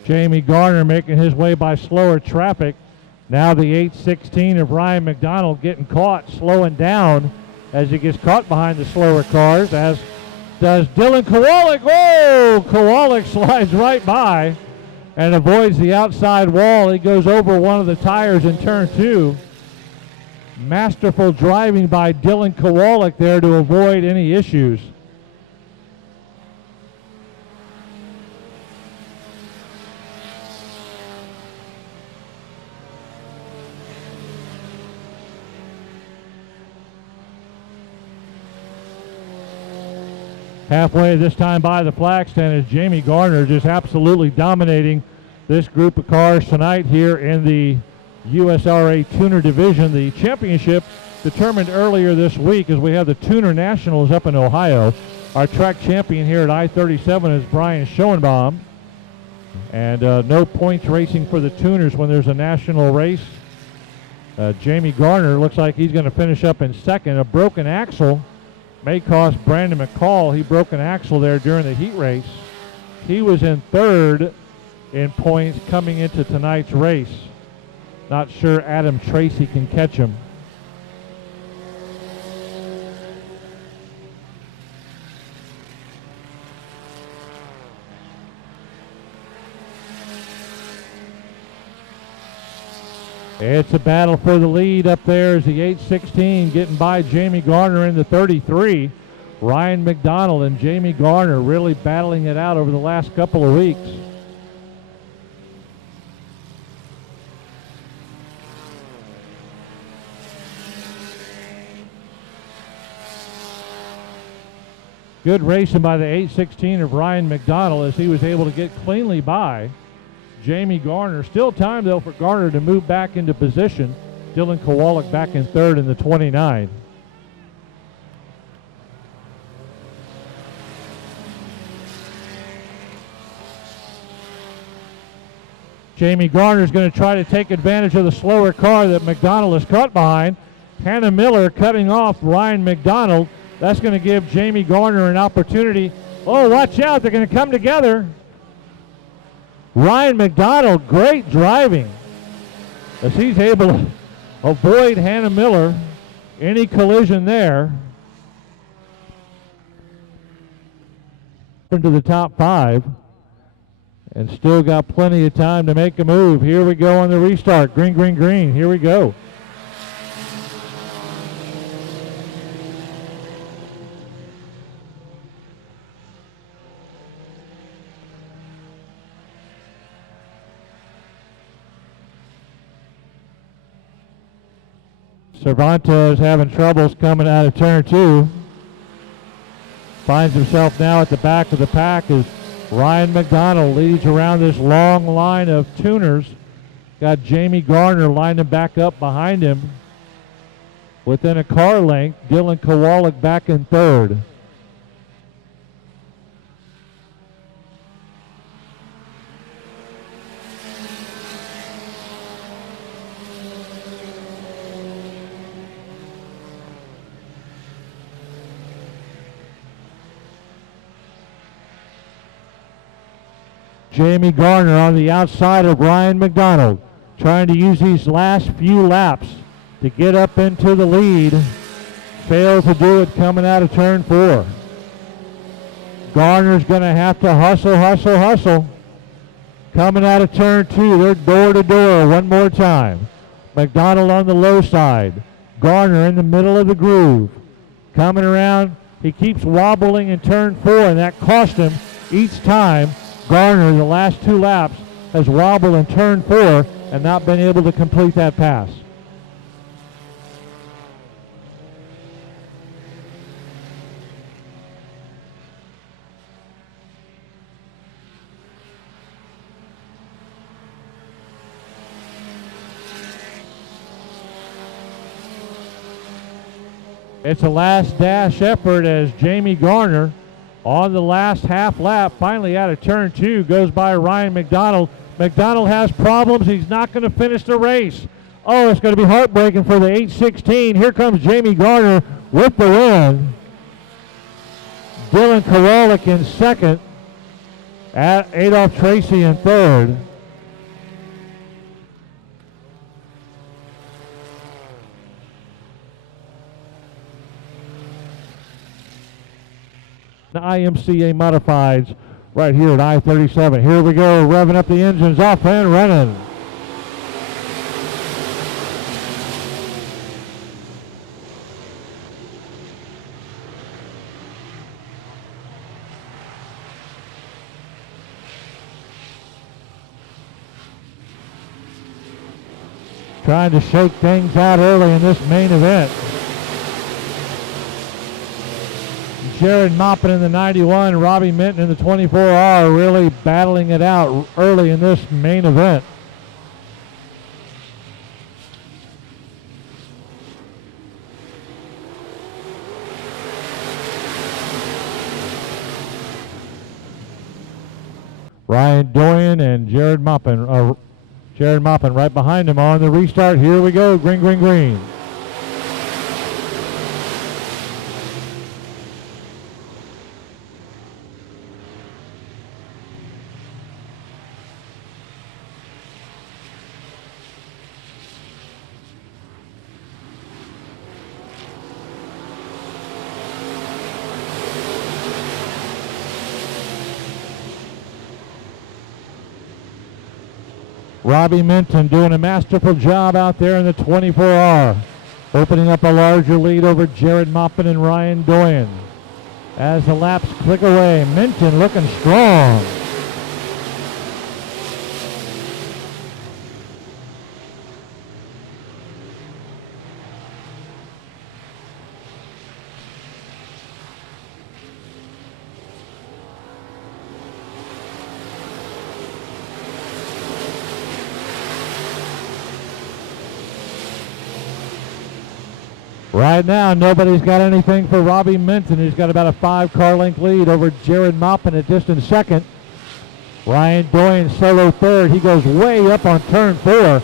Jamie Garner making his way by slower traffic. Now the 816 of Ryan McDonald getting caught, slowing down as he gets caught behind the slower cars, as does Dylan Kowalik. Whoa! Kowalik slides right by and avoids the outside wall. He goes over one of the tires in turn 2. Masterful driving by Dylan Kowalik there to avoid any issues. Halfway this time by the flag stand is Jamie Garner, just absolutely dominating this group of cars tonight here in the USRA Tuner Division. The championship determined earlier this week as we have the Tuner Nationals up in Ohio. Our track champion here at I-37 is Brian Schoenbaum. And no points racing for the Tuners when there's a national race. Jamie Garner looks like he's going to finish up in second. A broken axle may cost Brandon McCall. He broke an axle there during the heat race. He was in third in points coming into tonight's race. Not sure Adam Tracy can catch him. It's a battle for the lead up there as the 816 getting by Jamie Garner in the 33. Ryan McDonald and Jamie Garner really battling it out over the last couple of weeks. Good racing by the 816 of Ryan McDonald as he was able to get cleanly by Jamie Garner. Still time, though, for Garner to move back into position. Dylan Kowalik back in third in the 29. Jamie Garner is going to try to take advantage of the slower car that McDonald is caught behind. Hannah Miller cutting off Ryan McDonald. That's going to give Jamie Garner an opportunity. Oh, watch out, they're going to come together. Ryan McDonald, great driving as he's able to avoid Hannah Miller. Any collision there. Into the top five and still got plenty of time to make a move. Here we go on the restart. Green, green, green. Here we go. Cervantes having troubles coming out of turn two. Finds himself now at the back of the pack as Ryan McDonald leads around this long line of tuners. Got Jamie Garner lining back up behind him. Within a car length, Dylan Kowalik back in third. Jamie Garner on the outside of Ryan McDonald, trying to use these last few laps to get up into the lead. Failed to do it coming out of turn four. Garner's going to have to hustle, hustle, hustle. Coming out of turn two, they're door to door one more time. McDonald on the low side. Garner in the middle of the groove. Coming around, he keeps wobbling in turn four, and that cost him each time. Garner, the last two laps, has wobbled in turn four and not been able to complete that pass. It's a last dash effort as Jamie Garner on the last half lap, finally out of turn two, goes by Ryan McDonald. McDonald has problems. He's not going to finish the race. Oh, it's going to be heartbreaking for the 816. Here comes Jamie Garner with the win. Dylan Kowalik in second. Adolph Tracy in third. The IMCA Modifieds right here at I-37. Here we go, revving up the engines, off and running. Trying to shake things out early in this main event. Jared Maupin in the 91, Robbie Minton in the 24R, really battling it out early in this main event. Ryan Doyen and Jared Maupin. Jared Maupin right behind him on the restart. Here we go. Green, green, green. Robbie Minton doing a masterful job out there in the 24R, opening up a larger lead over Jared Maupin and Ryan Doyen. As the laps click away, Minton looking strong. Right now, nobody's got anything for Robbie Minton. He's got about a 5-car length lead over Jared Maupin at distant second. Ryan Doyen solo third. He goes way up on turn 4.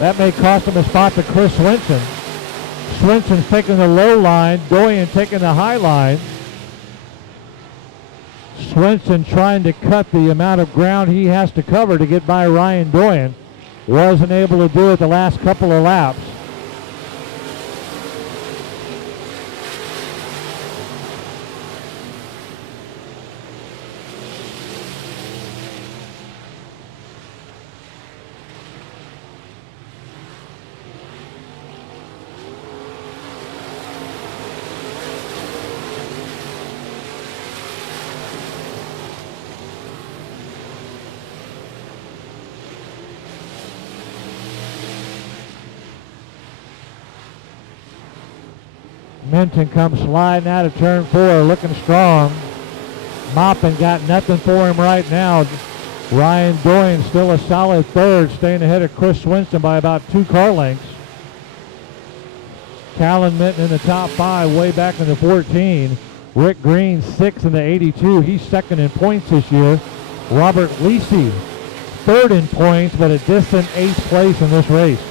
That may cost him a spot to Chris Swinson. Swinson's taking the low line. Doyen taking the high line. Swinson trying to cut the amount of ground he has to cover to get by Ryan Doyen. Wasn't able to do it the last couple of laps. Minton comes sliding out of turn 4, looking strong. Maupin got nothing for him right now. Ryan Doyen still a solid third, staying ahead of Chris Swinson by about 2 car lengths. Callan Minton in the top 5, way back in the 14. Rick Green 6th in the 82. He's second in points this year. Robert Lisi third in points, but a distant 8th place in this race.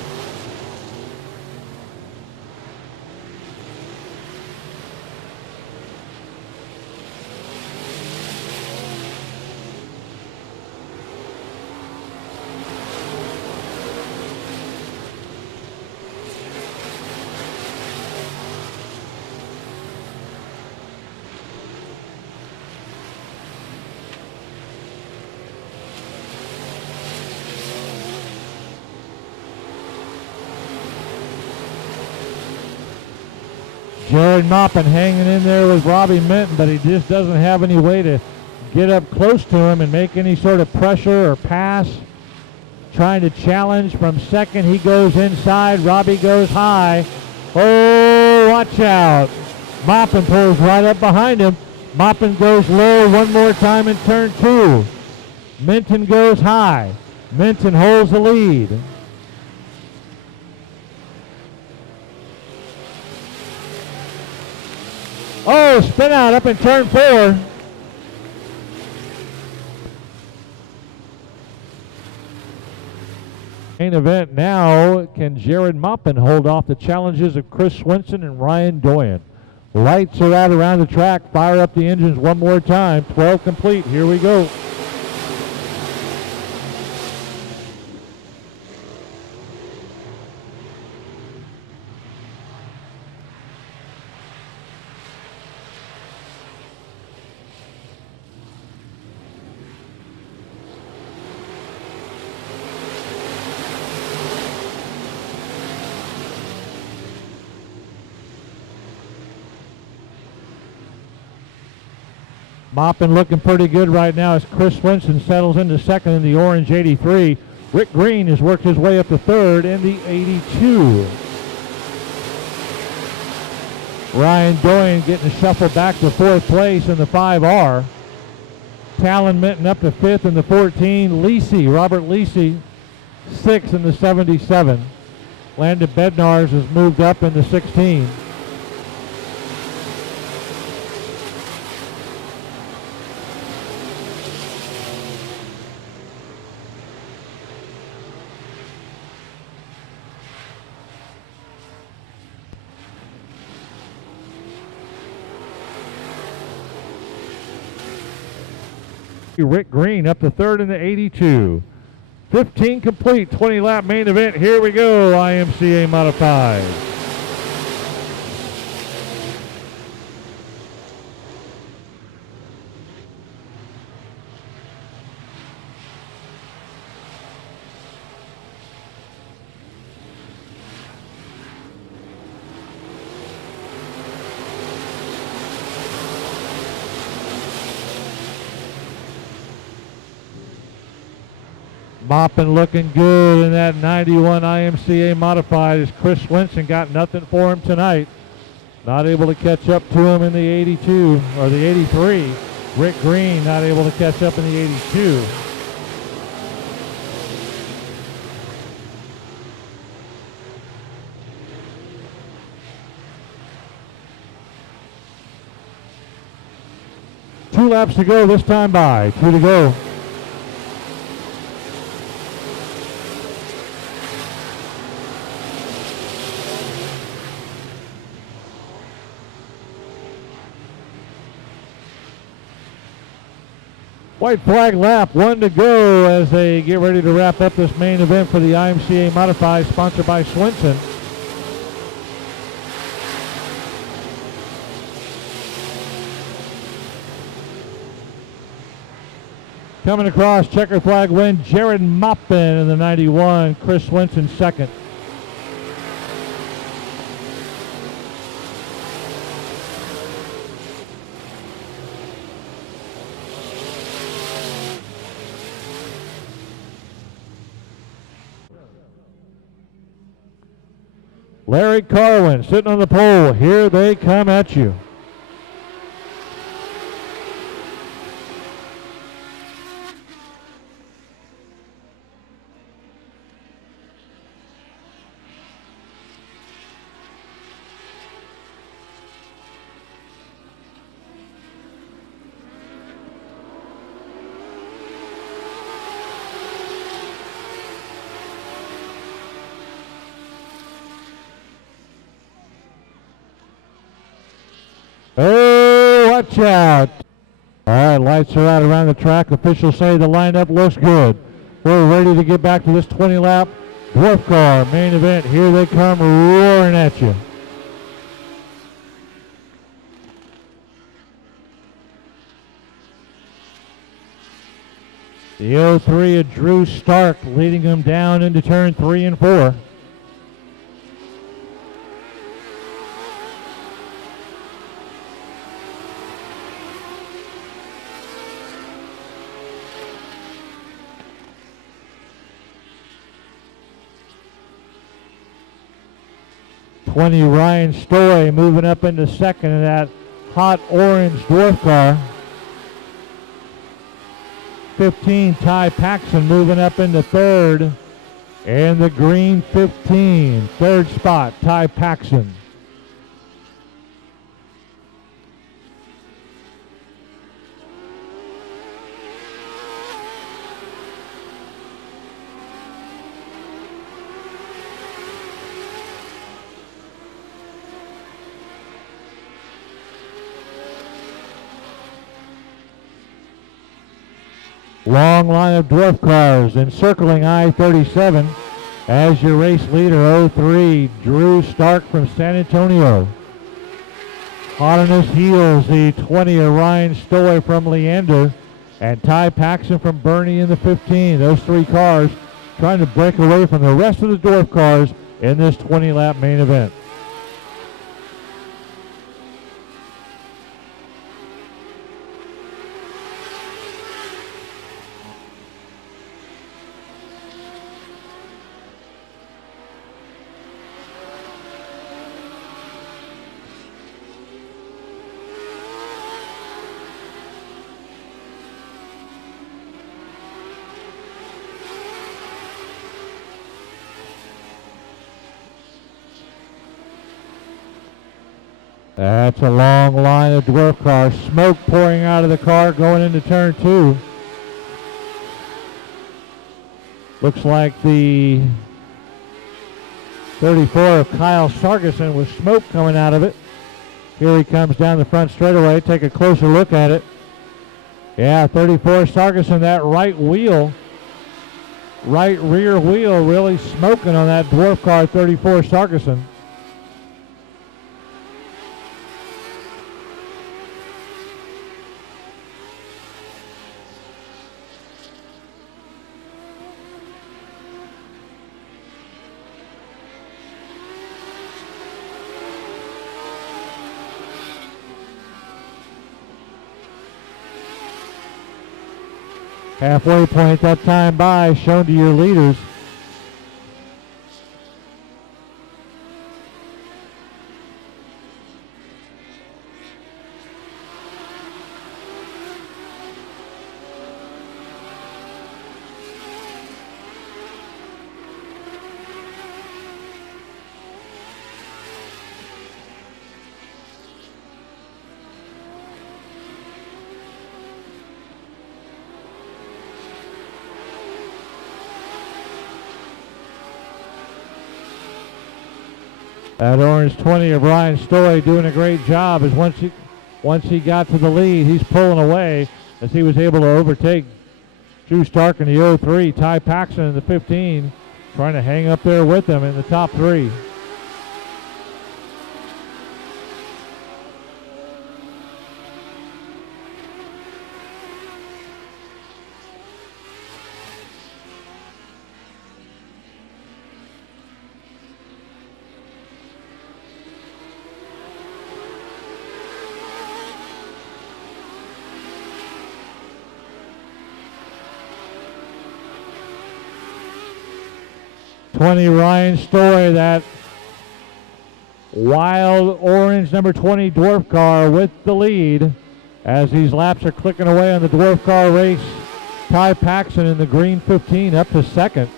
Jared Maupin hanging in there with Robbie Minton, but he just doesn't have any way to get up close to him and make any sort of pressure or pass. Trying to challenge from second. He goes inside. Robbie goes high. Oh, watch out. Maupin pulls right up behind him. Maupin goes low one more time in turn 2. Minton goes high. Minton holds the lead. Oh, spin out up in turn 4. Main event now, can Jared Maupin hold off the challenges of Chris Swinson and Ryan Doyen? Lights are out around the track. Fire up the engines one more time. 12 complete. Here we go. Maupin looking pretty good right now as Chris Swinson settles into second in the orange 83. Rick Green has worked his way up to third in the 82. Ryan Doyen getting shuffled back to 4th place in the 5R. Talon Minton up to 5th in the 14. Robert Lisi, 6th in the 77. Landon Bednars has moved up into 16. Rick Green up to 3rd in the 82. 15 complete, 20-lap main event. Here we go, IMCA Modified. Moppin looking good in that 91 IMCA Modified as Chris Swinson got nothing for him tonight. Not able to catch up to him in the 82 or the 83. Rick Green not able to catch up in the 82. Two laps to go this time by. 2 to go. White flag lap, 1 to go as they get ready to wrap up this main event for the IMCA Modified, sponsored by Swinson. Coming across, checker flag win, Jared Moppin in the 91, Chris Swinson second. Larry Carwin sitting on the pole. Here they come at you. Oh, watch out. All right, lights are out around the track. Officials say the lineup looks good. We're ready to get back to this 20-lap dwarf car main event. Here they come roaring at you. The 03 of Drew Stark leading them down into turn 3 and 4. Ryan Story moving up into second in that hot orange dwarf car. 15, Ty Paxson moving up into third. And the green 15, third spot, Ty Paxson. Long line of dwarf cars encircling I-37 as your race leader, 03, Drew Stark from San Antonio. Hot on his heels, the 20 of Ryan Stoy from Leander and Ty Paxson from Bernie in the 15. Those three cars trying to break away from the rest of the dwarf cars in this 20-lap main event. That's a long line of dwarf cars. Smoke pouring out of the car going into turn 2. Looks like the 34 of Kyle Sargison with smoke coming out of it. Here he comes down the front straightaway. Take a closer look at it. Yeah, 34 Sargison, that right rear wheel really smoking on that dwarf car 34 Sargison. Halfway point that time by, shown to your leaders. That orange 20 of Ryan Story doing a great job as once he got to the lead, he's pulling away as he was able to overtake Drew Stark in the 03, Ty Paxton in the 15, trying to hang up there with him in the top 3. Ryan Story, that wild orange number 20 dwarf car with the lead as these laps are clicking away on the dwarf car race. Ty Paxton in the green 15 up to second.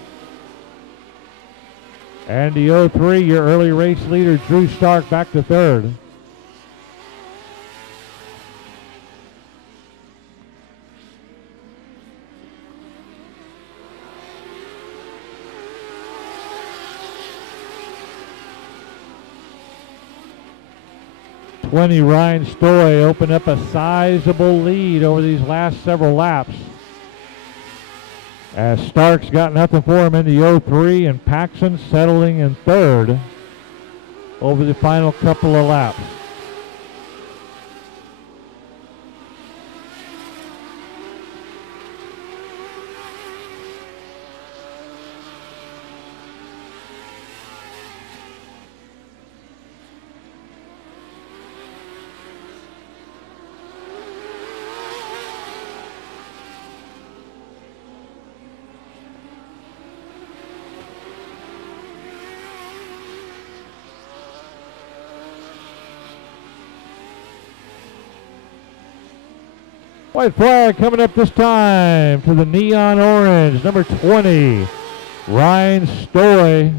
And the 03, your early race leader Drew Stark back to third. Ryan Story opened up a sizable lead over these last several laps. As Stark's got nothing for him in the 03 and Paxton settling in third over the final couple of laps. White flag coming up this time to the neon orange, number 20, Ryan Story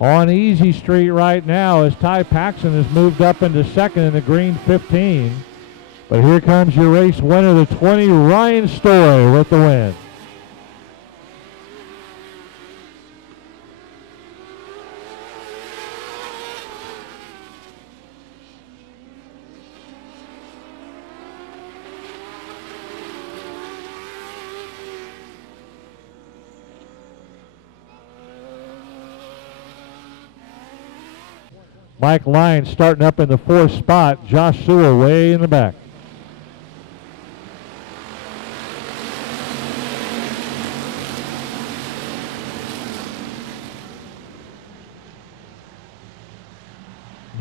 on Easy Street right now as Ty Paxton has moved up into second in the green 15. But here comes your race winner, the 20, Ryan Story with the win. Mike Lyons starting up in the 4th spot. Josh Sewell way in the back.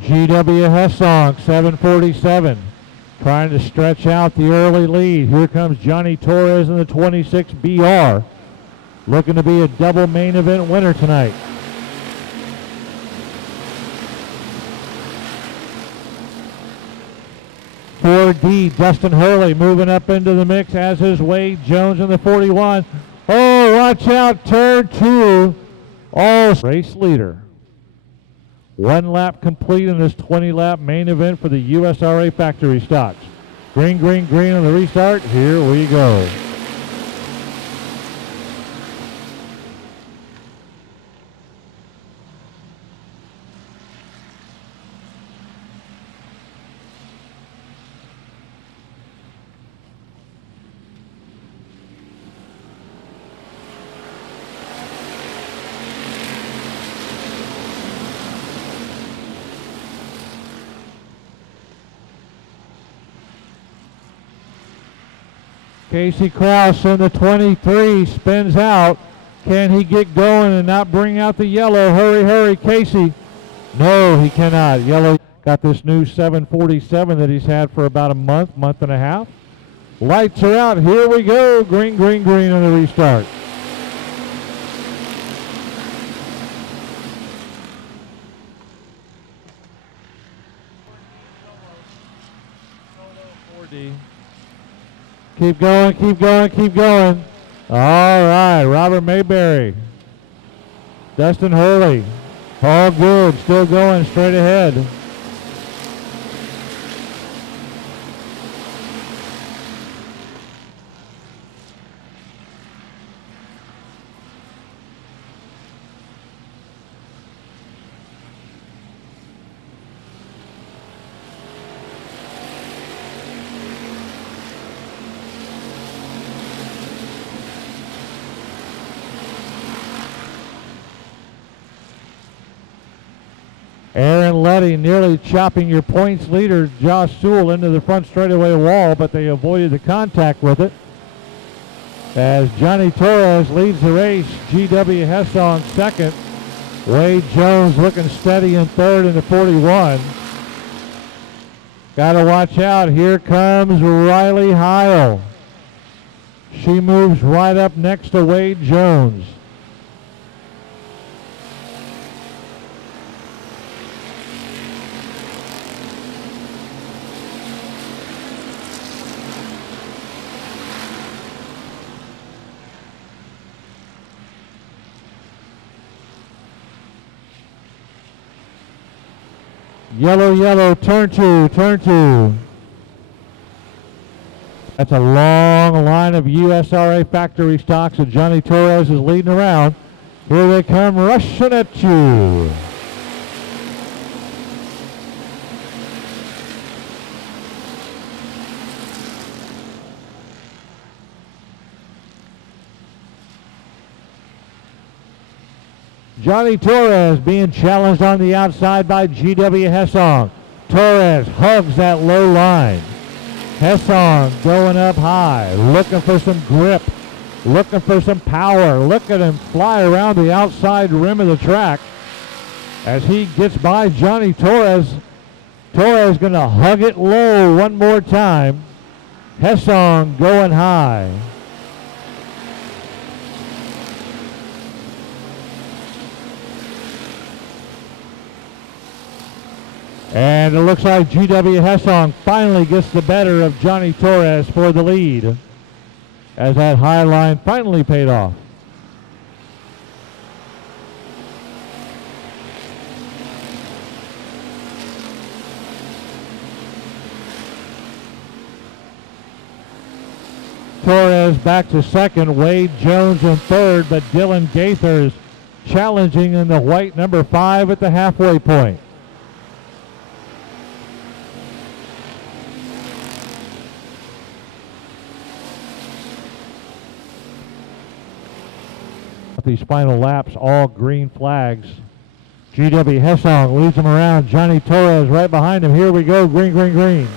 GW Hessong, 747, trying to stretch out the early lead. Here comes Johnny Torres in the 26 BR, looking to be a double main event winner tonight. D, Dustin Hurley moving up into the mix, as is Wade Jones in the 41. Oh, watch out, turn 2. Oh, race leader. 1 lap complete in this 20-lap main event for the USRA factory stocks. Green, green, green on the restart. Here we go. Casey Kraus in the 23 spins out. Can he get going and not bring out the yellow? Hurry, hurry, Casey. No, he cannot. Yellow got this new 747 that he's had for about a month, month and a half. Lights are out. Here we go. Green, green, green on the restart. Keep going, keep going, keep going. All right, Robert Mayberry. Dustin Hurley. All good, still going straight ahead. Aaron Letty nearly chopping your points leader, Josh Sewell, into the front straightaway wall, but they avoided the contact with it. As Johnny Torres leads the race, G.W. Hessong second. Wade Jones looking steady in third in the 41. Got to watch out. Here comes Riley Heil. She moves right up next to Wade Jones. Yellow, yellow, turn two, turn two. That's a long line of USRA factory stocks that Johnny Torres is leading around. Here they come rushing at you. Johnny Torres being challenged on the outside by G.W. Hessong. Torres hugs that low line. Hessong going up high, looking for some grip, looking for some power. Look at him fly around the outside rim of the track as he gets by Johnny Torres. Torres going to hug it low one more time. Hessong going high. And it looks like G.W. Hessong finally gets the better of Johnny Torres for the lead as that high line finally paid off. Torres back to second, Wade Jones in third, but Dylan Gaither is challenging in the white number 5 at the halfway point. These final laps, all green flags. G.W. Hessong leads him around. Johnny Torres right behind him. Here we go, green, green, green.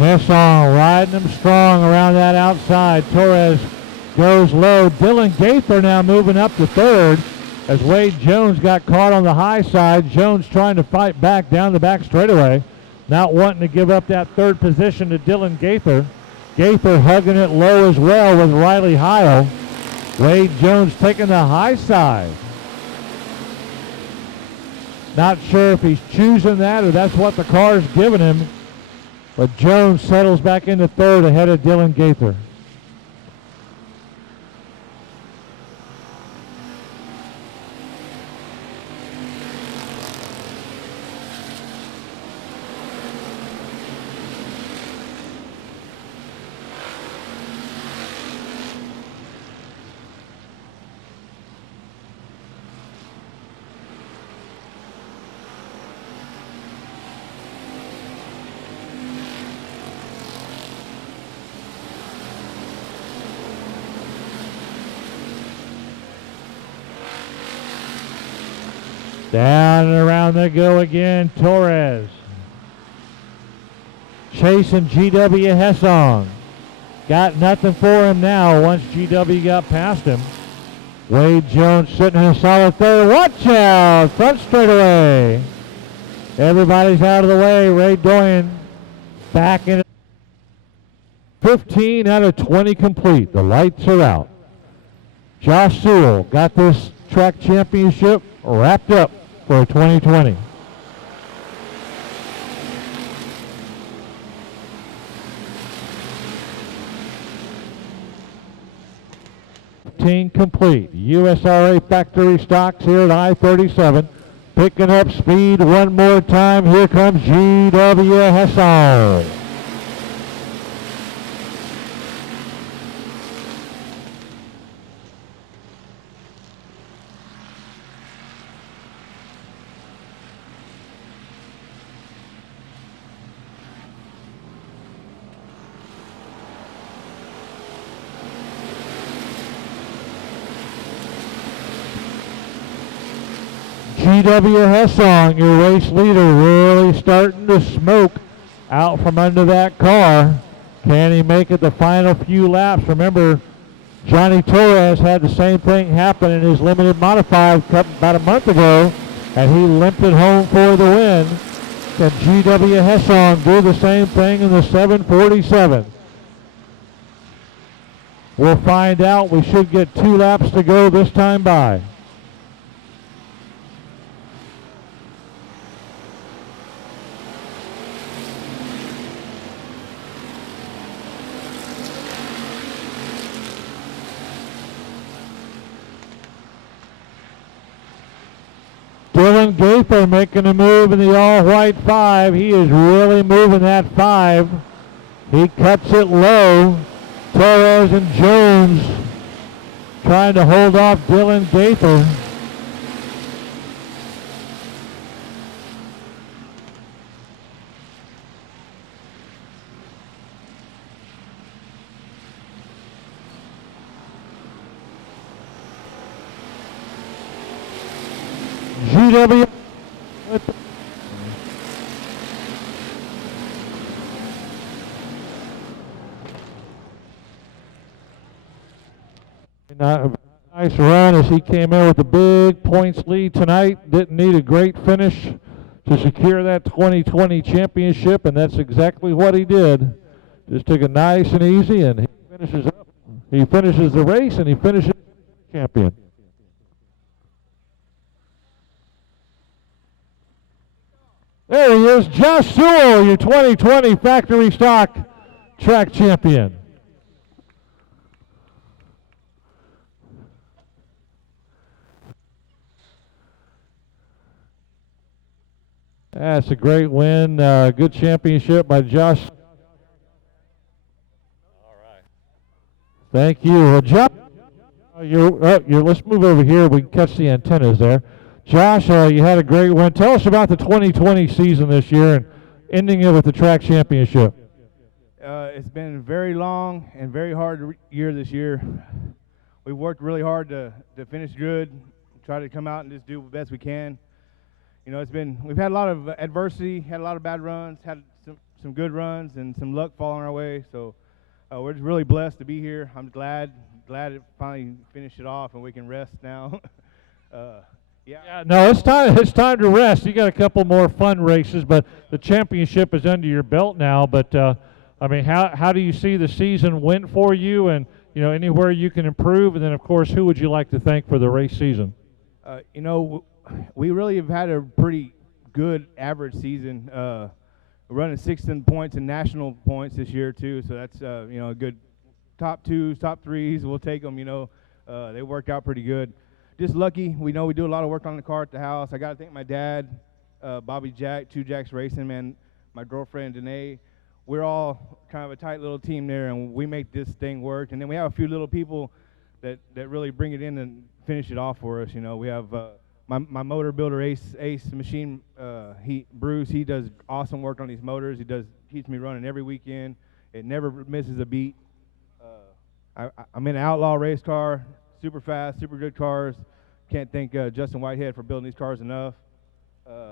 Hesson riding them strong around that outside. Torres goes low. Dylan Gaither now moving up to third as Wade Jones got caught on the high side. Jones trying to fight back down the back straightaway, not wanting to give up that third position to Dylan Gaither. Gaither hugging it low as well with Riley Heil. Wade Jones taking the high side. Not sure if he's choosing that or that's what the car's giving him, but Jones settles back into third ahead of Dylan Gaither. Down and around they go again. Torres chasing GW Hesson. Got nothing for him now once GW got past him. Wade Jones sitting in a solid third. Watch out! Front straightaway. Everybody's out of the way. Ray Doyen back in. 15 out of 20 complete. The lights are out. Josh Sewell got this track championship wrapped up for 2020. Complete. USRA factory stocks here at I-37. Picking up speed one more time. Here comes GW Hesson. GW Hesson, your race leader, really starting to smoke out from under that car. Can he make it the final few laps? Remember, Johnny Torres had the same thing happen in his limited modified cup about a month ago, and he limped it home for the win. Can GW Hesson do the same thing in the 747? We'll find out. We should get 2 laps to go this time by. Dylan Gaither making a move in the all-white 5. He is really moving that 5. He cuts it low. Torres and Jones trying to hold off Dylan Gaither. GW nice run as he came in with a big points lead tonight. Didn't need a great finish to secure that 2020 championship, and that's exactly what he did. Just took it nice and easy, and he finishes up. He finishes the race, and he finishes champion. There he is, Josh Sewell, your 2020 factory stock track champion. That's a great win. Good championship by Josh. All right. Thank you. Well, Josh, let's move over here. We can catch the antennas there. Josh, you had a great win. Tell us about the 2020 season this year and ending it with the track championship. It's been a very long and very hard year this year. We worked really hard to finish good, try to come out and just do the best we can. You know, we've had a lot of adversity, had a lot of bad runs, had some good runs and some luck falling our way. So we're just really blessed to be here. I'm glad it finally finished it off and we can rest now. Yeah, no, it's time to rest. You got a couple more fun races, but the championship is under your belt now. But I mean, how do you see the season went for you, and you know, anywhere you can improve, and then of course, who would you like to thank for the race season? You know, we really have had a pretty good average season. Running 6th in points and national points this year too, so that's you know, a good top 2s, top 3s. We'll take them. You know, they work out pretty good. Just lucky. We know we do a lot of work on the car at the house. I got to thank my dad, Bobby Jack, 2 Jacks Racing, man, my girlfriend, Danae. We're all kind of a tight little team there, and we make this thing work. And then we have a few little people that really bring it in and finish it off for us. You know, we have my motor builder, Ace Machine, Bruce, he does awesome work on these motors. He keeps me running every weekend. It never misses a beat. I'm in an outlaw race car, super fast, super good cars. Can't thank Justin Whitehead for building these cars enough.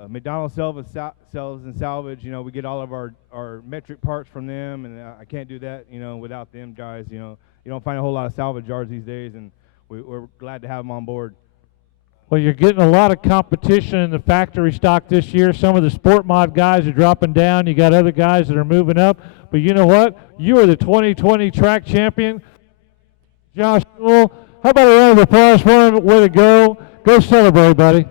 McDonald's sells and salvage. You know, we get all of our metric parts from them, and I can't do that, you know, without them guys. You know, you don't find a whole lot of salvage yards these days, and we're glad to have them on board. Well, you're getting a lot of competition in the factory stock this year. Some of the sport mod guys are dropping down. You got other guys that are moving up. But you know what? You are the 2020 track champion, Josh Newell. How about a round of applause for him? Way to go. Go celebrate, buddy.